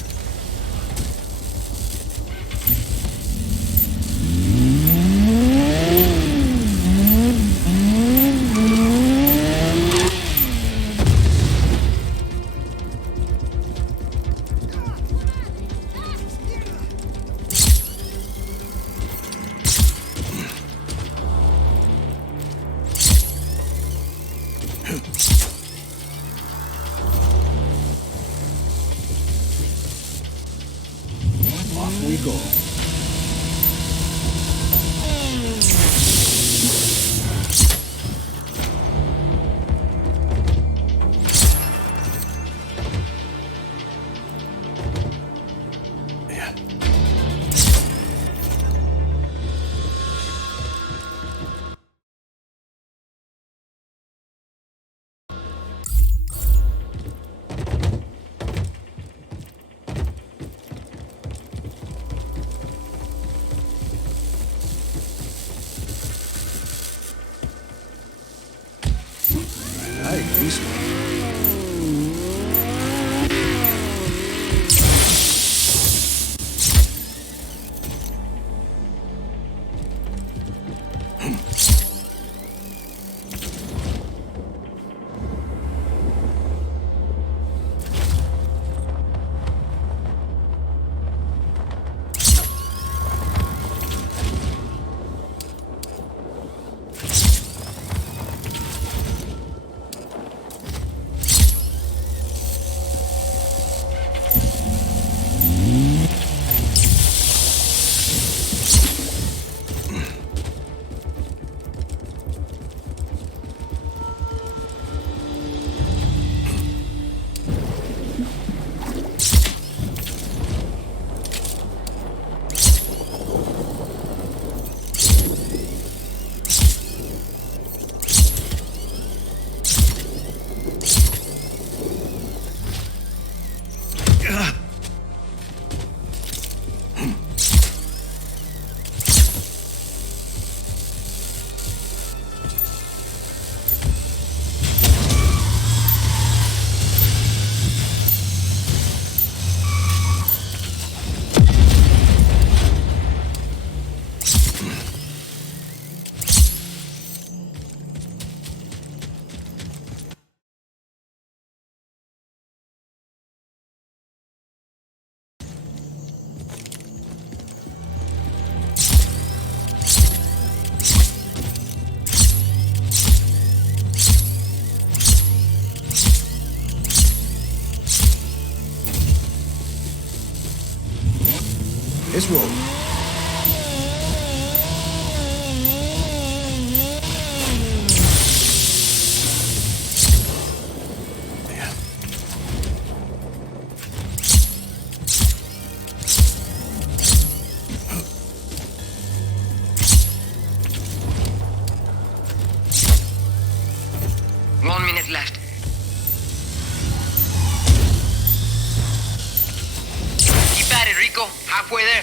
Off we go. This one. Let's roll. Left. Keep at it, Rico. Halfway there.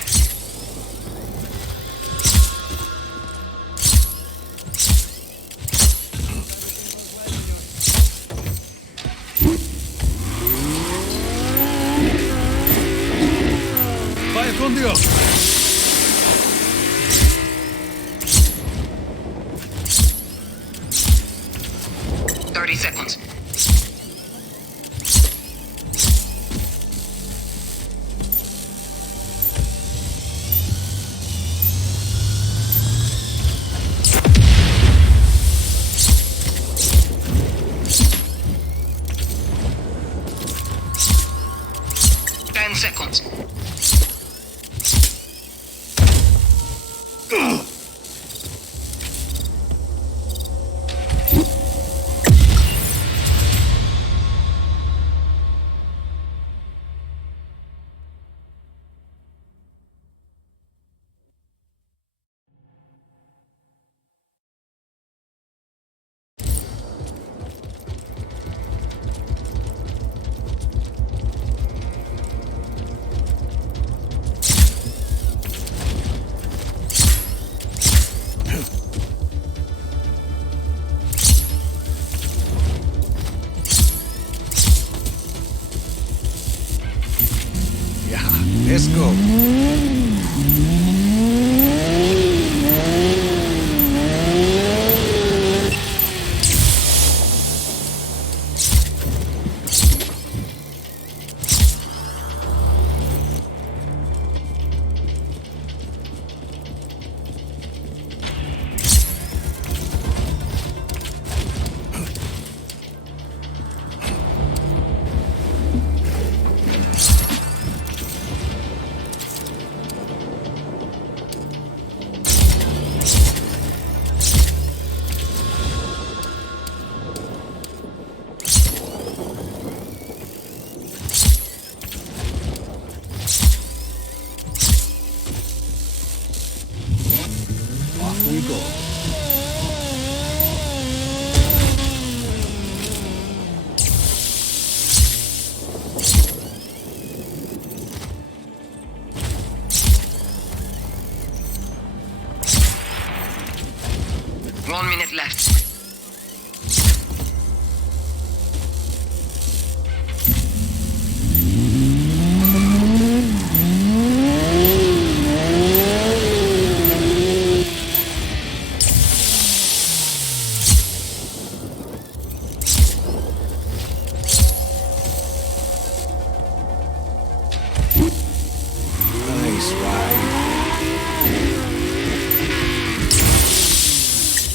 Fire con Dios. 30 seconds. Seconds. Let's go. We go. One minute left. Nice ride.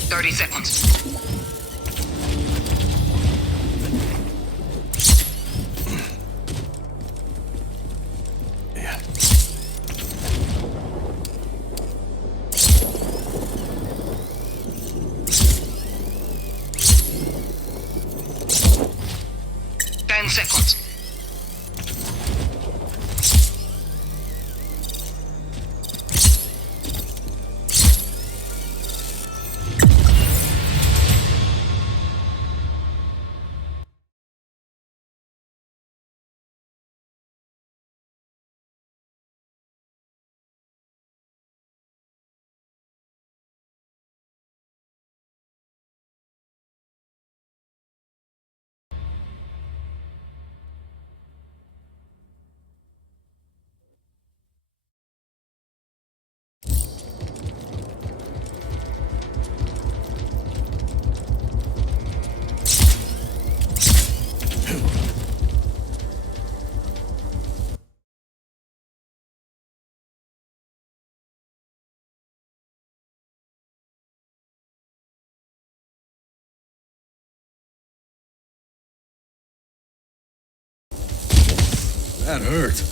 30 seconds. Yeah. Ten seconds. That hurt.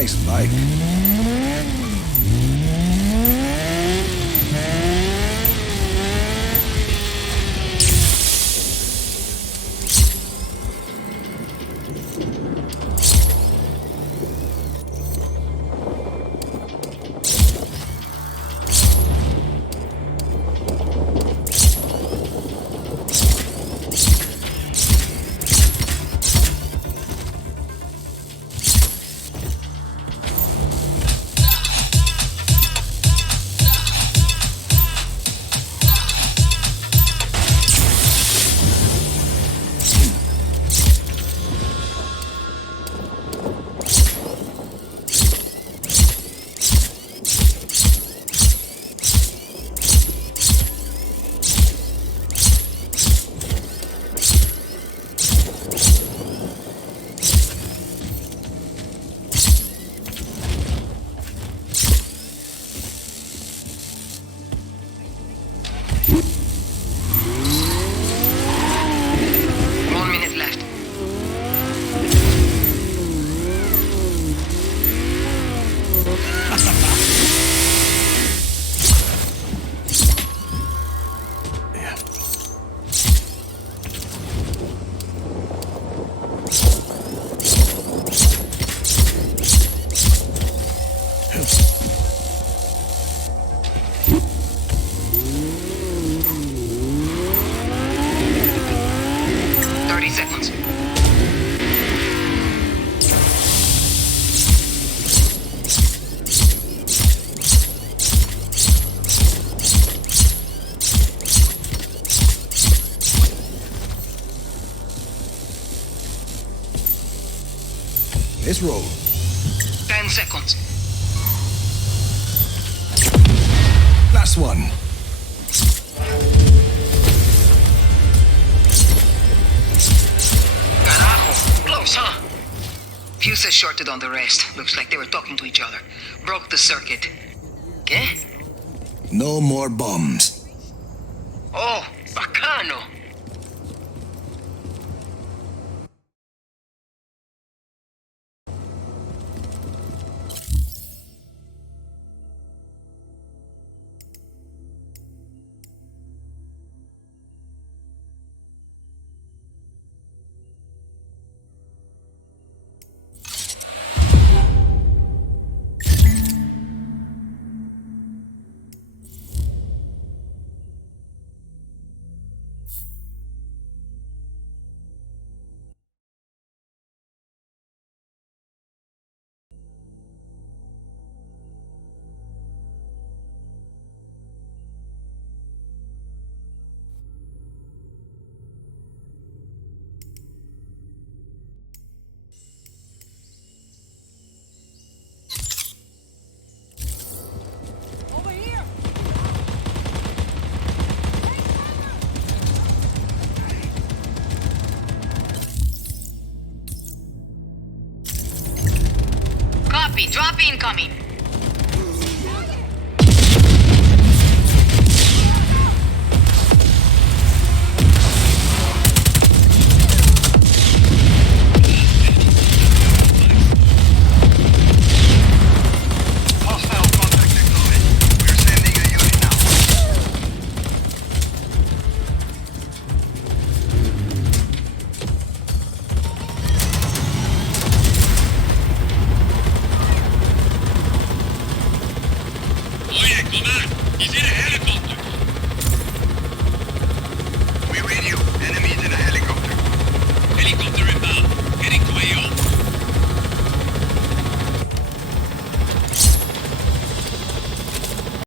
Nice bike. Let's roll. 10 seconds. Last one. Carajo! Close, huh? Fuses shorted on the rest. Looks like they were talking to each other. Broke the circuit. ¿Qué? No more bombs. Oh, bacano. Drop incoming.